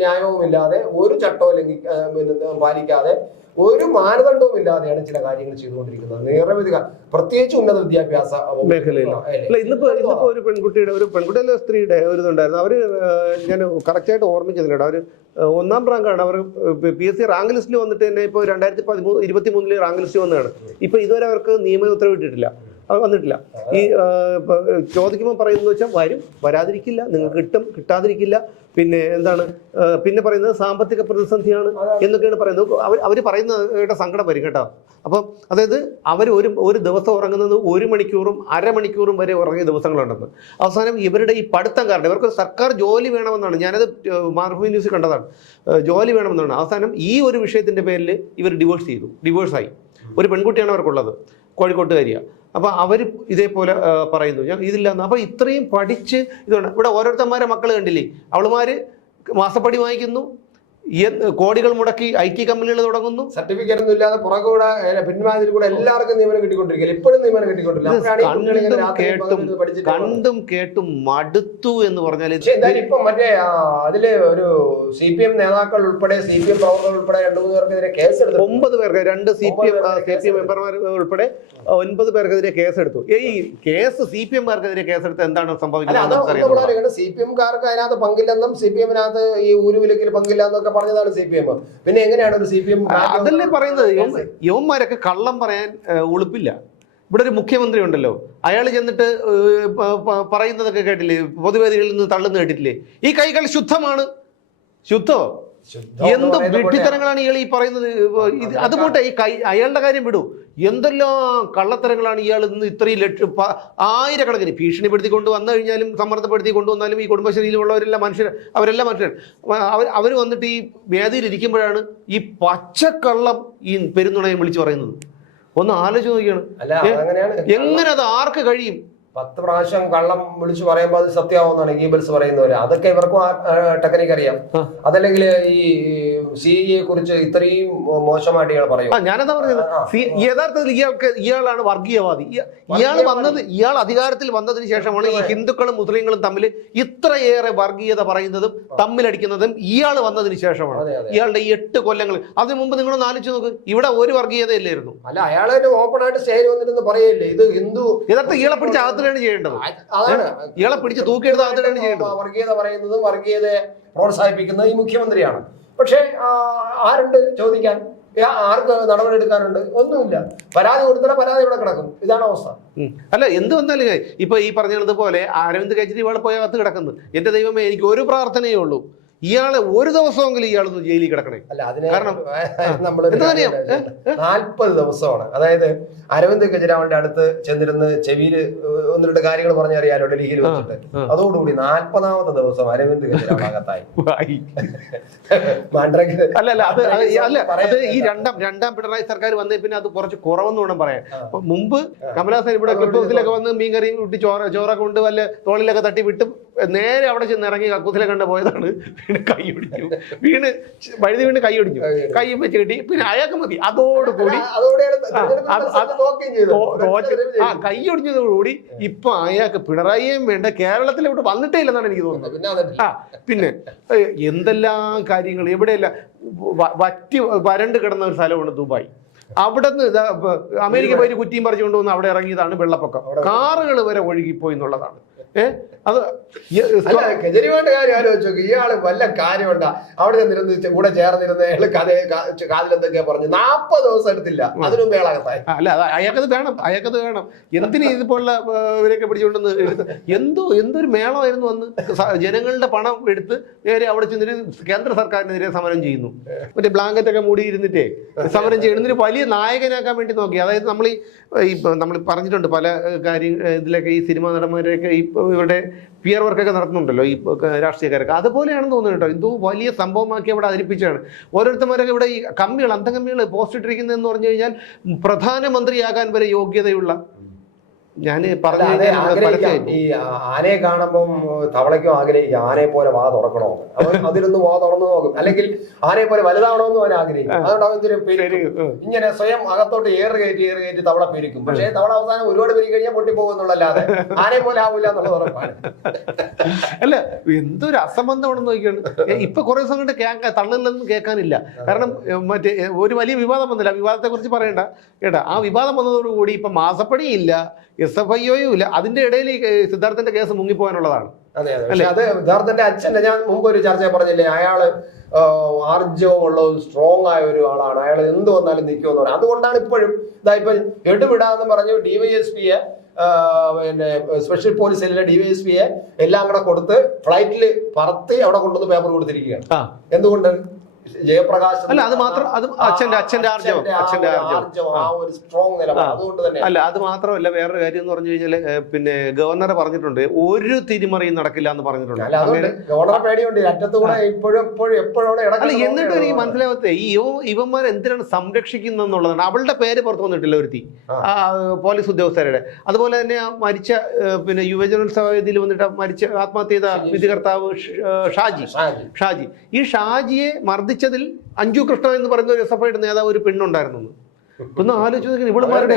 ന്യായവുമില്ലാതെ ഒരു ചട്ടവും പാലിക്കാതെ ഒരു മാനദണ്ഡവും ഇല്ലാതെയാണ് ചില കാര്യങ്ങൾ ചെയ്തുകൊണ്ടിരിക്കുന്നത്. നിരവധി പ്രത്യേകിച്ച് ഉന്നത വിദ്യാഭ്യാസ മേഖലയിൽ. ഇന്നിപ്പോ ഒരു പെൺകുട്ടിയുടെ സ്ത്രീയുടെ ഒരു ഇതുണ്ടായിരുന്നു. അവര് ഞാൻ കറക്റ്റായിട്ട് ഓർമ്മിച്ചതില്ല. അവര് 1ാം റാങ്കാണ്. അവർ PSC റാങ്ക് ലിസ്റ്റിൽ വന്നിട്ട് തന്നെ ഇപ്പോൾ 2023 റാങ്ക് ലിസ്റ്റ് വന്നതാണ്. ഇപ്പൊ ഇതുവരെ അവർക്ക് നിയമന ഉത്തരവിട്ടിട്ടില്ല, അത് വന്നിട്ടില്ല. ഈ ചോദിക്കുമ്പോൾ പറയുന്നത് വെച്ചാൽ വരും, വരാതിരിക്കില്ല, നിങ്ങൾക്ക് കിട്ടും, കിട്ടാതിരിക്കില്ല, പിന്നെ എന്താണ് പിന്നെ പറയുന്നത് സാമ്പത്തിക പ്രതിസന്ധിയാണ് എന്നൊക്കെയാണ് പറയുന്നത്. അവർ പറയുന്ന സങ്കടം വരും കേട്ടോ. അപ്പം അതായത് അവർ ഒരു ദിവസം ഉറങ്ങുന്നത് 1 മണിക്കൂറും അരമണിക്കൂറും വരെ ഉറങ്ങിയ ദിവസങ്ങളുണ്ടെന്ന്. അവസാനം ഇവരുടെ ഈ പഠിത്തം കാരണം ഇവർക്ക് സർക്കാർ ജോലി വേണമെന്നാണ്, ഞാനത് മാതൃഭൂമി ന്യൂസിൽ കണ്ടതാണ്, ജോലി വേണമെന്നാണ്. അവസാനം ഈ ഒരു വിഷയത്തിൻ്റെ പേരിൽ ഇവർ ഡിവോഴ്സായി. ഒരു പെൺകുട്ടിയാണ് അവർക്കുള്ളത്, കോഴിക്കോട്ടുകാരിയാണ്. അപ്പോൾ അവർ ഇതേപോലെ പറയുന്നു ഞാൻ ഇതില്ലാന്ന്. അപ്പോൾ ഇത്രയും പഠിച്ച് ഇതുണ്ട്. ഇവിടെ ഓരോരുത്തന്മാരെ മക്കൾ കണ്ടില്ലേ, അവളുമാർ മാസപ്പടി വാങ്ങിക്കുന്നു, കോടികൾ മുടക്കി IT കമ്പനികൾ തുടങ്ങുന്നു, സർട്ടിഫിക്കറ്റ് ഒന്നും ഇല്ലാതെ പുറകൂടെ പിൻവാതിൽ കൂടെ എല്ലാവർക്കും നിയമനം കിട്ടിക്കൊണ്ടിരിക്കില്ല. ഇപ്പോഴും നിയമനം കിട്ടിക്കൊണ്ടിരിക്കില്ല. കണ്ടും കേട്ടും മടുത്തു എന്ന് പറഞ്ഞാൽ ഇപ്പൊ മറ്റേ അതില് ഒരു CPM നേതാക്കൾ ഉൾപ്പെടെ CPM പ്രവർത്തകർ ഉൾപ്പെടെ 2-3 പേർക്കെതിരെ കേസെടുത്തു. 9 പേർക്ക്, 2 CPM മെമ്പർമാർ ഉൾപ്പെടെ 9 പേർക്കെതിരെ കേസെടുത്തു. ഈ കേസ് CPM-കാർക്കെതിരെ കേസെടുത്ത് എന്താണ് സംഭവിക്കുന്നത്? CPM-കാർക്ക് അതിനകത്ത് പങ്കില്ലെന്നും CPM-നകത്ത് ഈ ഊരുവിലക്കിൽ പങ്കില്ലെന്നൊക്കെ പറഞ്ഞതാണ് CPM. പിന്നെ എങ്ങനെയാണ് ഒരു CPM? അതല്ലേ പറയുന്നത്. യവന്മാരൊക്കെ കള്ളം പറയാൻ ഉളുപ്പില്ല. ഇവിടെ ഒരു മുഖ്യമന്ത്രി ഉണ്ടല്ലോ, അയാൾ ചെന്നിട്ട് പറയുന്നതൊക്കെ കേട്ടില്ലേ, പൊതുവേദികളിൽ നിന്ന് തള്ളുന്ന കേട്ടിട്ടില്ലേ, ഈ കൈകൾ ശുദ്ധമാണ്, ശുദ്ധോ എന്ത് വിഡ്ഢിത്തരങ്ങളാണ് ഇയാൾ ഈ പറയുന്നത്. അത് പോട്ടെ, ഈ അയാളുടെ കാര്യം വിടൂ, എന്തെല്ലാം കള്ളത്തരങ്ങളാണ് ഇയാൾ ഇന്ന് ഇത്രയും ആയിരക്കണക്കിന് ഭീഷണിപ്പെടുത്തി കൊണ്ടുവന്നു കഴിഞ്ഞാലും സമ്മർദ്ദപ്പെടുത്തി കൊണ്ടുവന്നാലും ഈ കുടുംബശ്രീയിലുള്ളവരെല്ലാം അവരെല്ലാം മനുഷ്യർ. അവർ വന്നിട്ട് ഈ വേദിയിൽ ഇരിക്കുമ്പോഴാണ് ഈ പച്ചക്കള്ളം ഈ പെരുന്നുണയം വിളിച്ചു പറയുന്നത്. ഒന്ന് ആലോചിച്ച് നോക്കിയാണ്, എങ്ങനെ അത് ആർക്ക് കഴിയും? 10 പ്രാവശ്യം കള്ളം വിളിച്ചു പറയുമ്പോൾ അത് സത്യമാവുന്നതാണ് ഗീബൽസ് പറയുന്നവര്. അതൊക്കെ ഇവർക്കും ടെക്നിക്ക് അറിയാം. അതല്ലെങ്കിൽ ഈ CAA കുറിച്ച് ഇത്രയും മോശമായിട്ട് ഇയാൾ പറയും. ഞാനെന്താ പറഞ്ഞത്, യഥാർത്ഥത്തിൽ ഇയാളാണ് വർഗീയവാദി. ഇയാൾ അധികാരത്തിൽ വന്നതിന് ശേഷമാണ് ഈ ഹിന്ദുക്കളും മുസ്ലിങ്ങളും തമ്മിൽ ഇത്രയേറെ വർഗീയത പറയുന്നതും തമ്മിലടിക്കുന്നതും ഇയാൾ വന്നതിന് ശേഷമാണ്. ഇയാളുടെ 8 കൊല്ലങ്ങൾ. അതിനു മുമ്പ് നിങ്ങളൊന്ന് ആലോചിച്ച് നോക്ക്, ഇവിടെ ഒരു വർഗീയതയില്ലായിരുന്നു. അല്ല, അയാളെ ഓപ്പൺ ആയിട്ട് സ്റ്റേജ് വന്നിരുന്ന് പറയല്ലേ ഇത് ഹിന്ദു. യഥാർത്ഥ ഇയാളെ പിടിച്ച് ചെയ്യേണ്ടത്, ഇയാളെ പിടിച്ച് തൂക്കിയെടുത്ത് അകത്തിലാണ് ചെയ്യേണ്ടത്. വർഗീയത പറയുന്നതും വർഗീയതയെ പ്രോത്സാഹിപ്പിക്കുന്നത് ഈ മുഖ്യമന്ത്രിയാണ്. പക്ഷെ ആരുണ്ട് ചോദിക്കാൻ? ആർക്ക് നടപടി എടുക്കാനുണ്ട്? ഒന്നുമില്ല. പരാതി കൊടുത്താൽ പരാതി ഇവിടെ കിടക്കും. ഇതാണ് അവസ്ഥ. അല്ല, എന്ത് വന്നാലും ഇപ്പൊ ഈ പറഞ്ഞതുപോലെ അരവിന്ദ് കെജ്രിവാൾ പോയ അകത്ത് കിടക്കുന്നു. എന്റെ ദൈവമേ, എനിക്ക് ഒരു പ്രാർത്ഥനയേ ഉള്ളൂ, ഇയാളെ ഒരു ദിവസമെങ്കിലും ഇയാളൊന്ന് ജയിലിൽ കിടക്കണേ. കാരണം നമ്മൾ 40 ദിവസമാണ്. അതായത് അരവിന്ദ് കെജ്രിവാളിന്റെ അടുത്ത് ചെന്നിരുന്ന് ചെവിയിൽ 1-2 കാര്യങ്ങൾ പറഞ്ഞറിയാലോ ഡൽഹിയിൽ വെച്ചിട്ട്. അതോടുകൂടി 40ാമത്തെ ദിവസം അരവിന്ദ് കെജ്രിവാൾ അകത്തായി. അത് ഈ രണ്ടാം പിണറായി സർക്കാർ വന്നേ പിന്നെ അത് കുറച്ച് കുറവെന്ന് വേണം പറയാൻ. മുമ്പ് കമലഹാസൻ ഇവിടെ ക്ലിപ്പ് ഹൗസിലൊക്കെ വന്ന് മീൻകറി വിട്ട് ചോറൊക്കെ കൊണ്ട് വല്ല തോളിലൊക്കെ തട്ടി വിട്ടും നേരെ അവിടെ ചെന്ന് ഇറങ്ങി കക്കൂസിലെ കണ്ട് പോയതാണ്. കൈ ഒടിഞ്ഞു വീണ് കൈ ഒടിഞ്ഞു, കൈ വെച്ച് കിട്ടി. പിന്നെ അയാൾക്ക് മതി. അതോടുകൂടി കൈ ഒടിഞ്ഞതോടുകൂടി ഇപ്പൊ അയാൾക്ക് പിണറായിയും വേണ്ട, കേരളത്തിലോട്ട് വന്നിട്ടേ ഇല്ലെന്നാണ് എനിക്ക് തോന്നുന്നത്. പിന്നെ എന്തെല്ലാം കാര്യങ്ങൾ എവിടെയല്ല വരണ്ട് കിടന്ന ഒരു സ്ഥലമാണ് ദുബായ്. അവിടെ നിന്ന് അമേരിക്ക പോയിട്ട് കുറ്റിയും പറിച്ചുകൊണ്ട് വന്ന് അവിടെ ഇറങ്ങിയതാണ് വെള്ളപ്പൊക്കം. കാറുകൾ വരെ ഒഴുകിപ്പോയി എന്നുള്ളതാണ്. അത് കെജ്രിവാളിന്റെ കാര്യം ആലോചിച്ച് നോക്കി. ഇയാള് വല്ല കാര്യമുണ്ടാ? അവിടെ ചെന്നിരുന്ന് കൂടെ ചേർന്നിരുന്ന അയാള് കാതിലെന്തൊക്കെയാ പറഞ്ഞു. 40 ദിവസം എടുത്തില്ല, അതിനു മുമ്പ് അയാളകത്തായി. അല്ല, അയാൾക്കത് വേണം. എന്തിനു ഇതുപോലുള്ള ഇവരൊക്കെ പിടിച്ചുകൊണ്ടെന്ന് എന്തൊരു മേളമായിരുന്നു അന്ന്. ജനങ്ങളുടെ പണം എടുത്ത് നേരെ അവിടെ ചെന്നിട്ട് കേന്ദ്ര സർക്കാരിനെതിരെ സമരം ചെയ്യുന്നു. മറ്റേ ബ്ലാങ്കറ്റ് ഒക്കെ മൂടിയിരുന്നിട്ടേ സമരം ചെയ്യുന്നതിന് വലിയ നായകനാക്കാൻ വേണ്ടി നോക്കി. അതായത് നമ്മൾ പറഞ്ഞിട്ടുണ്ട് പല കാര്യം ഇതിലൊക്കെ ഈ സിനിമാ നടന്മാരെയൊക്കെ ഇവരുടെ പിയർ വർക്കൊക്കെ നടത്തുന്നുണ്ടല്ലോ ഈ രാഷ്ട്രീയക്കാരൊക്കെ. അതുപോലെയാണെന്ന് തോന്നുന്നു കേട്ടോ. എന്തോ വലിയ സംഭവമാക്കി അവിടെ അവതരിപ്പിച്ചാണ്. ഓരോരുത്തന്മാരൊക്കെ ഇവിടെ ഈ അന്തംകമ്മികൾ പോസ്റ്റ് ഇട്ടിരിക്കുന്നതെന്ന് പറഞ്ഞു കഴിഞ്ഞാൽ പ്രധാനമന്ത്രിയാകാൻ വരെ യോഗ്യതയുള്ള ഞാൻ അല്ല, പറഞ്ഞു അതെ, ആഗ്രഹിക്കാം. ഈ ആനയെ കാണുമ്പം തവളയ്ക്കും ആഗ്രഹിക്കും ആനയെ പോലെ വാ തുറക്കണോ, അവൻ അതിലൊന്ന് വാ തുറന്നു നോക്കും. അല്ലെങ്കിൽ ആനയെ പോലെ വലുതാവണമെന്നും അവൻ ആഗ്രഹിക്കും. അതുകൊണ്ട് അവൻ ഇതിന് പെരുക്കും. ഇങ്ങനെ സ്വയം അകത്തോട്ട് ഏറ് കയറ്റി തവള പെരുക്കും. പക്ഷേ തവള അവസാനം ഒരുപാട് പെരുക്കി കഴിഞ്ഞാൽ പൊട്ടിപ്പോകുന്നുള്ളല്ലാതെ ആനയെ പോലെ ആവില്ല എന്നുള്ളത് ഉറപ്പാണ്. അല്ല, എന്തൊരു അസംബന്ധമാണെന്ന് നോക്കിയാണ്. ഇപ്പൊ കുറെ ദിവസം കൊണ്ട് തള്ളില്ലെന്ന് കേൾക്കാനില്ല. കാരണം മറ്റേ ഒരു വലിയ വിവാദം വന്നില്ല, വിവാദത്തെ കുറിച്ച് പറയണ്ട കേട്ടാ. ആ വിവാദം വന്നതോടുകൂടി ഇപ്പൊ മാസപ്പടിയില്ല, SFIOയും ഇല്ല. അതിന്റെ ഇടയിൽ സിദ്ധാർത്ഥന്റെ കേസ് മുങ്ങിപ്പോകാനുള്ളതാണ്. അതെ അതെ. പക്ഷെ അത് സിദ്ധാർത്ഥന്റെ അച്ഛന്റെ, ഞാൻ മുമ്പ് ഒരു ചർച്ച പറഞ്ഞില്ലേ, അയാള് ആർജവമുള്ള സ്ട്രോങ് ആയ ഒരു ആളാണ്, അയാൾ എന്ത് വന്നാലും നിൽക്കുമെന്ന് പറയാം. അതുകൊണ്ടാണ് ഇപ്പോഴും ഇപ്പൊ എടുവിടാന്ന് പറഞ്ഞു DYSPയെ, പിന്നെ സ്പെഷ്യൽ പോലീസ് സെല്ലിലെ DYSPയെ എല്ലാം കൂടെ കൊടുത്ത് ഫ്ലൈറ്റിൽ പറത്തി അവിടെ കൊണ്ടുവന്ന് പേപ്പർ കൊടുത്തിരിക്കുകയാണ്. എന്തുകൊണ്ട്? ജയപ്രകാശ് അല്ല, അത് മാത്രം, അത് അച്ഛന്റെ ആർജവം. അല്ല, അത് മാത്രമല്ല, വേറൊരു കാര്യം എന്ന് പറഞ്ഞു കഴിഞ്ഞാൽ പിന്നെ ഗവർണർ പറഞ്ഞിട്ടുണ്ട് ഒരു തിരിമറിയും നടക്കില്ല എന്ന് പറഞ്ഞിട്ടുണ്ട്. അല്ല, എന്നിട്ടും എനിക്ക് മനസ്സിലാവത്തെ ഈ ഇവന്മാർ എന്തിനാണ് സംരക്ഷിക്കുന്നത് എന്നുള്ളതാണ്. അവളുടെ പേര് പുറത്തു വന്നിട്ടില്ല ഒരുത്തി, പോലീസ് ഉദ്യോഗസ്ഥരുടെ. അതുപോലെ തന്നെ മരിച്ച പിന്നെ യുവജനോത്സവ വേദിയിൽ വന്നിട്ട് മരിച്ച ആത്മഹത്യ ചെയ്ത വിധികർത്താവ് ഷാജി. ഈ ഷാജിയെ മർദ്ദിച്ചതിൽ അഞ്ജു കൃഷ്ണ എന്ന് പറയുന്ന ഒരു SFIയുടെ നേതാവ് ഒരു പെണ്ണുണ്ടായിരുന്നു. ഒന്ന് ആലോചിച്ച് നോക്കി, ഇവളുമാരുടെ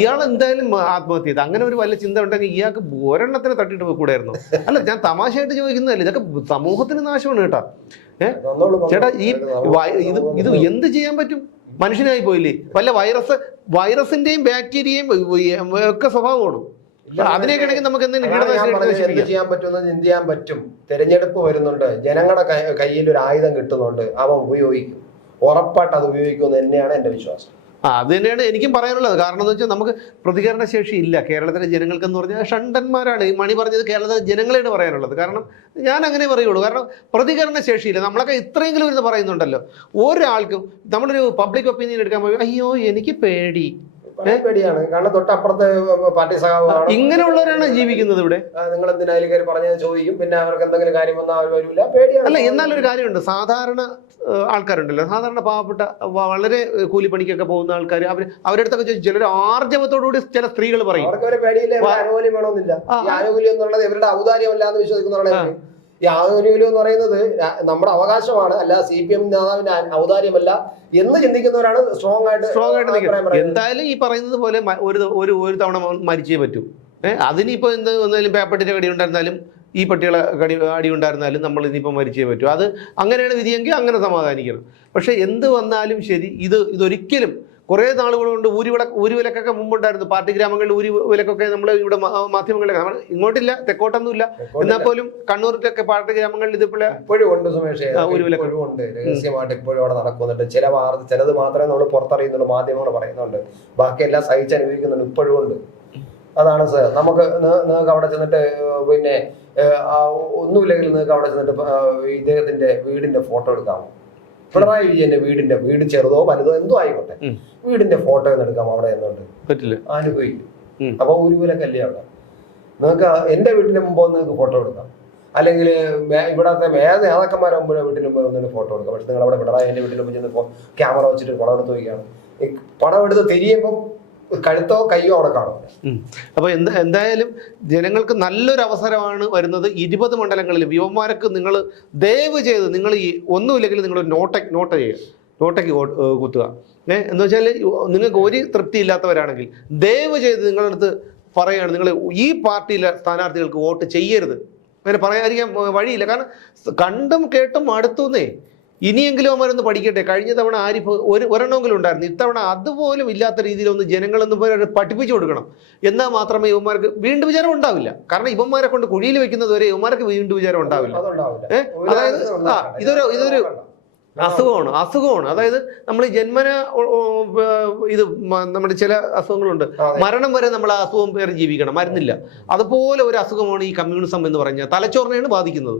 ഇയാൾ എന്തായാലും ആത്മഹത്യ ചെയ്ത്. അങ്ങനെ ഒരു വല്ല ചിന്ത ഉണ്ടെങ്കിൽ ഇയാൾക്ക് ഒരെണ്ണത്തിന് തട്ടിട്ട് പോയിക്കൂടായിരുന്നു. അല്ല, ഞാൻ തമാശയായിട്ട് ചോദിക്കുന്നതല്ല, ഇതൊക്കെ സമൂഹത്തിന് നാശമാണ് കേട്ടാ. ചേട്ടാ, ഇത് എന്ത് ചെയ്യാൻ പറ്റും? മനുഷ്യനായി പോയില്ലേ? വല്ല വൈറസിന്റെയും ബാക്ടീരിയയും ഒക്കെ സ്വഭാവമാണ്. അതിനെയൊക്കെ നമുക്ക് എന്ത് ചെയ്യാൻ പറ്റുമെന്ന് ചിന്തിക്കാൻ പറ്റും. തെരഞ്ഞെടുപ്പ് വരുന്നുണ്ട്, ജനങ്ങളുടെ കയ്യിൽ ഒരു ആയുധം കിട്ടുന്നുണ്ട്, അവൻ ഉപയോഗിക്കും, ഉറപ്പായിട്ട് അത് ഉപയോഗിക്കുമെന്ന് തന്നെയാണ് എന്റെ വിശ്വാസം. അത് തന്നെയാണ് എനിക്കും പറയാനുള്ളത്. കാരണം എന്ന് വെച്ചാൽ നമുക്ക് പ്രതികരണ ശേഷി ഇല്ല കേരളത്തിലെ ജനങ്ങൾക്ക് എന്ന് പറഞ്ഞാൽ ഷണ്ടന്മാരാണ്. ഈ മണി പറഞ്ഞത് കേരളത്തിലെ ജനങ്ങളാണ് പറയാനുള്ളത്. കാരണം ഞാൻ അങ്ങനെ പറയുള്ളൂ. കാരണം പ്രതികരണ ശേഷിയില്ല. നമ്മളൊക്കെ ഇത്രയെങ്കിലും ഇരുന്ന് പറയുന്നുണ്ടല്ലോ. ഒരാൾക്കും നമ്മളൊരു പബ്ലിക് ഒപ്പീനിയൻ എടുക്കാൻ പോയി, അയ്യോ എനിക്ക് പേടി, പേടിയാണ്. കാരണം തൊട്ടപ്പുറത്ത് പാർട്ടി സഖാവാണ്, ഇങ്ങനെയുള്ളവരാണ് ജീവിക്കുന്നത് ഇവിടെ. നിങ്ങൾ എന്തിനായാലും കയറി പറഞ്ഞത് ചോദിക്കും, പിന്നെ അവർക്ക് എന്തെങ്കിലും കാര്യം വന്നാൽ അവർ വരില്ല, പേടിയാണ്. അല്ല, എന്നാലൊരു കാര്യമുണ്ട്, സാധാരണ ആൾക്കാരുണ്ടല്ലോ, സാധാരണ പാവപ്പെട്ട വളരെ കൂലിപ്പണിക്കൊക്കെ പോകുന്ന ആൾക്കാർ, അവരുടെ അടുത്തൊക്കെ ചോദിച്ചു, ചിലർ ആർജവത്തോടുകൂടി ചില സ്ത്രീകൾ പറയും അവർക്ക് അവരെ പേടിയില്ല, ആനുകൂല്യം വേണമെന്നില്ല. ആനുകൂല്യം എന്നുള്ളത് ഇവരുടെ ഔദാര്യമല്ല എന്ന് വിശ്വസിക്കുന്നവരുടെ ഈ ആനുകൂല്യം എന്ന് പറയുന്നത് നമ്മുടെ അവകാശമാണ്, അല്ല CPM നേതാവിന്റെ ഔദാര്യമല്ല എന്ന് ചിന്തിക്കുന്നവരാണ് സ്ട്രോങ് ആയിട്ട്. എന്തായാലും ഈ പറയുന്നത് പോലെ ഒരു തവണ മരിച്ചേ പറ്റൂ. അതിനിപ്പോ എന്തായാലും പേപ്പട്ടിന്റെ കടി ഉണ്ടായിരുന്നാലും ഈ പട്ടികളെ അടി ഉണ്ടായിരുന്നാലും നമ്മൾ ഇനിയിപ്പോൾ മരിച്ചേ പറ്റൂ. അത് അങ്ങനെയാണ് വിധിയെങ്കിൽ അങ്ങനെ സമാധാനിക്കണം. പക്ഷെ എന്ത് വന്നാലും ശരി, ഇതൊരിക്കലും കുറേ നാളുകൾ കൊണ്ട് ഊരുവിലക്കൊക്കെ മുമ്പുണ്ടായിരുന്നു. പാർട്ടി ഗ്രാമങ്ങളിൽ ഊരുവിലക്കൊക്കെ നമ്മൾ ഇവിടെ മാധ്യമങ്ങളിലൊക്കെ, നമ്മൾ ഇങ്ങോട്ടില്ല, തെക്കോട്ടൊന്നുമില്ല, എന്നാൽ പോലും കണ്ണൂരിലൊക്കെ പാർട്ടി ഗ്രാമങ്ങളിൽ ഇപ്പോഴും ഉണ്ട് സുമേഷ്, ഉണ്ട് രഹസ്യമായിട്ട് ഇപ്പോഴും അവിടെ നടക്കുന്നുണ്ട്. ചിലത് മാത്രമേ നമ്മൾ പുറത്തറിയുന്നുള്ളൂ, മാധ്യമങ്ങൾ പറയുന്നുണ്ട്, ബാക്കിയെല്ലാം സഹിച്ചനുഭവിക്കുന്നുണ്ട്, ഇപ്പോഴും ഉണ്ട്. അതാണ് സാർ, നിങ്ങൾക്ക് അവിടെ ചെന്നിട്ട് പിന്നെ ഒന്നുമില്ലെങ്കിൽ നിങ്ങൾക്ക് അവിടെ ചെന്നിട്ട് ഇദ്ദേഹത്തിന്റെ വീടിന്റെ ഫോട്ടോ എടുക്കാമോ? പിണറായി വിജയന്റെ വീട് ചെറുതോ വലുതോ എന്തോ ആയിക്കോട്ടെ, വീടിന്റെ ഫോട്ടോ ഒന്നും എടുക്കാം അവിടെ എന്നുണ്ട്, പറ്റില്ല, അനുഭവിക്കും. അപ്പൊ ഊരുവിലൊക്കെ അവിടെ നിങ്ങൾക്ക് എന്റെ വീട്ടിന്റെ മുമ്പ് നിങ്ങൾക്ക് ഫോട്ടോ എടുക്കാം, അല്ലെങ്കിൽ ഇവിടത്തെ നേതാക്കന്മാരെ മുമ്പ് വീട്ടിന് മുമ്പ് ഒന്നിന് ഫോട്ടോ എടുക്കാം. പക്ഷെ നിങ്ങൾ അവിടെ പിണറായിന്റെ വീട്ടിന് മുമ്പ് ചെന്ന് ക്യാമറ വെച്ചിട്ട് പടം എടുത്ത് നോക്കിയാണ്, പടം എടുത്ത് തിരിയുമ്പോൾ കഴുത്തോ കയ്യോ അവിടെ കാണും. അപ്പൊ എന്തായാലും ജനങ്ങൾക്ക് നല്ലൊരു അവസരമാണ് വരുന്നത്. 20 മണ്ഡലങ്ങളിലും യുവന്മാർക്ക് നിങ്ങൾ ദയവ് ചെയ്ത് നിങ്ങൾ ഈ ഒന്നുമില്ലെങ്കിൽ നിങ്ങൾ നോട്ട് ചെയ്യുക, നോട്ടയ്ക്ക് കുത്തുക. എന്ന് വെച്ചാൽ നിങ്ങൾക്ക് ഒരു തൃപ്തി ഇല്ലാത്തവരാണെങ്കിൽ ദയവ് ചെയ്ത് നിങ്ങളുടെ അടുത്ത് പറയുകയാണ്, നിങ്ങൾ ഈ പാർട്ടിയിലെ സ്ഥാനാർത്ഥികൾക്ക് വോട്ട് ചെയ്യരുത്. അങ്ങനെ പറയാതിരിക്കാൻ വഴിയില്ല. കാരണം കണ്ടും കേട്ടും അടുത്തുന്നേ. ഇനിയെങ്കിലും അവരൊന്ന് പഠിക്കട്ടെ. കഴിഞ്ഞ തവണ ആരിഫ് ഒരെണ്ണമെങ്കിലും ഉണ്ടായിരുന്നു, ഇത്തവണ അതുപോലും ഇല്ലാത്ത രീതിയിലൊന്ന് ജനങ്ങളൊന്ന് പഠിപ്പിച്ചു കൊടുക്കണം. എന്നാൽ മാത്രമേ ഇവന്മാർക്ക് വീണ്ടും വിചാരം ഉണ്ടാവില്ല. കാരണം ഇവന്മാരെ കൊണ്ട് കുഴിയിൽ വെക്കുന്നത് വരെ ഇവന്മാർക്ക് വീണ്ടും വിചാരം ഉണ്ടാവില്ല. അതായത് ഇതൊരു അസുഖമാണ്. അതായത് നമ്മൾ ജന്മന ഇത് നമ്മുടെ ചില അസുഖങ്ങളുണ്ട്, മരണം വരെ നമ്മൾ ആ അസുഖം പേര് ജീവിക്കണം, മരുന്നില്ല. അതുപോലെ ഒരു അസുഖമാണ് ഈ കമ്മ്യൂണിസം എന്ന് പറഞ്ഞാൽ. തലച്ചോറിനെയാണ് ബാധിക്കുന്നത്.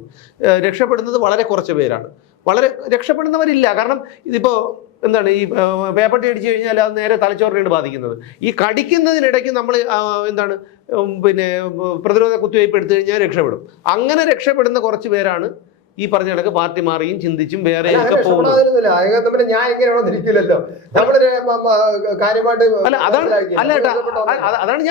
രക്ഷപ്പെടുന്നത് വളരെ കുറച്ച് പേരാണ്, വളരെ രക്ഷപ്പെടുന്നവരില്ല. കാരണം ഇതിപ്പോൾ എന്താണ്, ഈ പേപ്പട്ടി അടിച്ചു കഴിഞ്ഞാൽ അത് നേരെ തലച്ചോറിനെയാണ് ബാധിക്കുന്നത്. ഈ കടിക്കുന്നതിനിടയ്ക്ക് നമ്മൾ എന്താണ് പിന്നെ പ്രതിരോധ കുത്തിവയ്പ് എടുത്തു കഴിഞ്ഞാൽ രക്ഷപ്പെടും. അങ്ങനെ രക്ഷപ്പെടുന്ന കുറച്ച് പേരാണ് ഈ പറഞ്ഞ കണക്ക് പാർട്ടി മാറിയും ചിന്തിച്ചും വേറെ ഞാൻ ഇങ്ങനെയാണോ ഇരിക്കില്ലല്ലോ നമ്മളൊരു കാര്യമായിട്ട് അതാണ്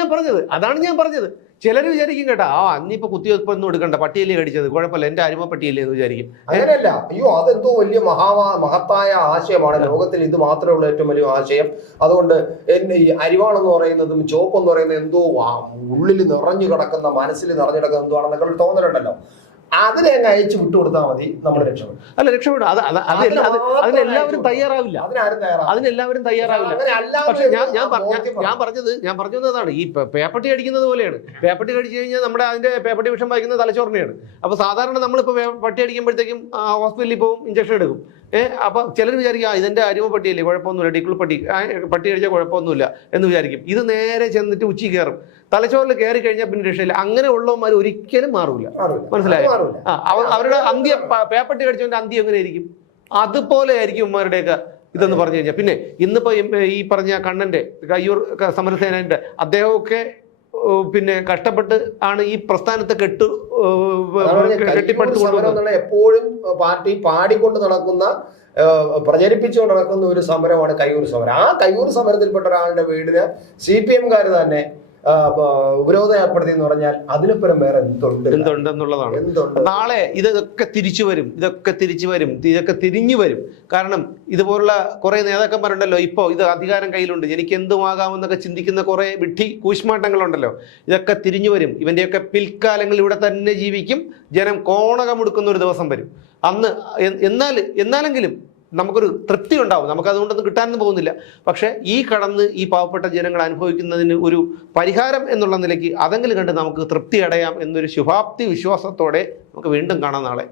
ഞാൻ പറഞ്ഞത് ചിലർ വിചാരിക്കും കേട്ടാ അന്നിപ്പോ കുത്തിവെപ്പൊന്നും എടുക്കണ്ട പട്ടിയല്ലേ കടിച്ചത് കുഴപ്പമില്ല എന്റെ അരിമ പട്ടിയല്ലേ എന്ന് വിചാരിക്കും. അങ്ങനെയല്ല, അയ്യോ അതെന്തോ വലിയ മഹത്തായ ആശയമാണ്, ലോകത്തിൽ ഇത് മാത്രമേ ഉള്ളൂ ഏറ്റവും വലിയ ആശയം. അതുകൊണ്ട് ഈ അരിവാണെന്ന് പറയുന്നതും ചോപ്പെന്ന് പറയുന്നത് എന്തോ ഉള്ളിൽ നിറഞ്ഞു കിടക്കുന്ന മനസ്സിൽ നിറഞ്ഞു കിടക്കുന്ന എന്തോ ആണെന്നൊക്കെ തോന്നലുണ്ടല്ലോ. അതിനെ അങ്ങ് അയച്ചു വിട്ടുകൊടുത്താൽ മതി, നമ്മൾ രക്ഷപ്പെടും. അല്ല രക്ഷപ്പെടും. അതിനെല്ലാവരും തയ്യാറാവില്ല. അതിനെല്ലാവരും തയ്യാറാവില്ല. പക്ഷെ ഞാൻ പറഞ്ഞത് അതാണ്, ഈ പേപ്പട്ടി അടിക്കുന്നത് പോലെയാണ്. പേപ്പട്ടി കടിച്ചു കഴിഞ്ഞാൽ നമ്മുടെ അതിന്റെ പേപ്പട്ടി വിഷം വായിക്കുന്നത് തലച്ചോറിനെയാണ്. അപ്പൊ സാധാരണ നമ്മളിപ്പോ പട്ടി അടിക്കുമ്പോഴത്തേക്കും ഹോസ്പിറ്റലിൽ പോകും, ഇഞ്ചക്ഷൻ എടുക്കും. അപ്പൊ ചിലർ വിചാരിക്കും ഇതിന്റെ അരിമ പട്ടിയല്ലേ കുഴപ്പമൊന്നുമില്ല, ഡിക്കിൾ പട്ടി അടിച്ചാൽ കുഴപ്പമൊന്നുമില്ല എന്ന് വിചാരിക്കും. ഇത് നേരെ ചെന്നിട്ട് ഉച്ചി കയറും, തലച്ചോറിൽ കയറി കഴിഞ്ഞാൽ പിന്നെ രക്ഷയില്ല. അങ്ങനെ ഉള്ളവന്മാർ ഒരിക്കലും മാറൂല. മനസ്സിലായോ? അവരുടെ അന്ത്യം പേപ്പട്ടി കടിച്ചവന്റെ അന്ത്യം എങ്ങനെ ആയിരിക്കും? അതുപോലെ ആയിരിക്കും ഉമ്മാരുടെയൊക്കെ ഇതെന്ന് പറഞ്ഞു കഴിഞ്ഞാൽ. പിന്നെ ഇന്നിപ്പോ ഈ പറഞ്ഞ കണ്ണന്റെ കയ്യൂർ സമരസേനന്റെ അദ്ദേഹമൊക്കെ പിന്നെ കഷ്ടപ്പെട്ട് ആണ് ഈ പ്രസ്ഥാനത്തെ കെട്ടിപ്പടുത്തുകൊണ്ടുവന്നത്. എപ്പോഴും പാർട്ടി പാടിക്കൊണ്ട് നടക്കുന്ന പ്രചരിപ്പിച്ചുകൊണ്ട് നടക്കുന്ന ഒരു സമരമാണ് കയ്യൂർ സമരം. ആ കയ്യൂർ സമരത്തിൽപ്പെട്ട ഒരാളുടെ വീടിന് CPM-കാർ തന്നെ ഉപരോധം ഏർപ്പെടുത്തി എന്ന് പറഞ്ഞാൽ അതിനപ്പുറം വേറെ എന്തുണ്ടെന്നുള്ളതാണ്. നാളെ ഇതൊക്കെ തിരിച്ചു വരും, ഇതൊക്കെ തിരിഞ്ഞു വരും. കാരണം ഇതുപോലുള്ള കുറെ നേതാക്കന്മാരുണ്ടല്ലോ, ഇപ്പോൾ ഇത് അധികാരം കയ്യിലുണ്ട്, എനിക്ക് എന്തുമാകാമെന്നൊക്കെ ചിന്തിക്കുന്ന കുറെ വിഡ്ഢി കൂശ്മാട്ടങ്ങളുണ്ടല്ലോ, ഇതൊക്കെ തിരിഞ്ഞു വരും. ഇവന്റെയൊക്കെ പിൽക്കാലങ്ങൾ ഇവിടെ തന്നെ ജീവിക്കും. ജനം കോണകമെടുക്കുന്ന ഒരു ദിവസം വരും. അന്ന് എന്നാലെങ്കിലും നമുക്കൊരു തൃപ്തി ഉണ്ടാവും. നമുക്കതുകൊണ്ടൊന്നും കിട്ടാനൊന്നും പോകുന്നില്ല. പക്ഷേ ഈ പാവപ്പെട്ട ജനങ്ങൾ അനുഭവിക്കുന്നതിന് ഒരു പരിഹാരം എന്നുള്ള നിലയ്ക്ക് അതെങ്കിലും കണ്ട് നമുക്ക് തൃപ്തി അടയാം എന്നൊരു ശുഭാപ്തി വിശ്വാസത്തോടെ നമുക്ക് വീണ്ടും കാണാം നാളെ.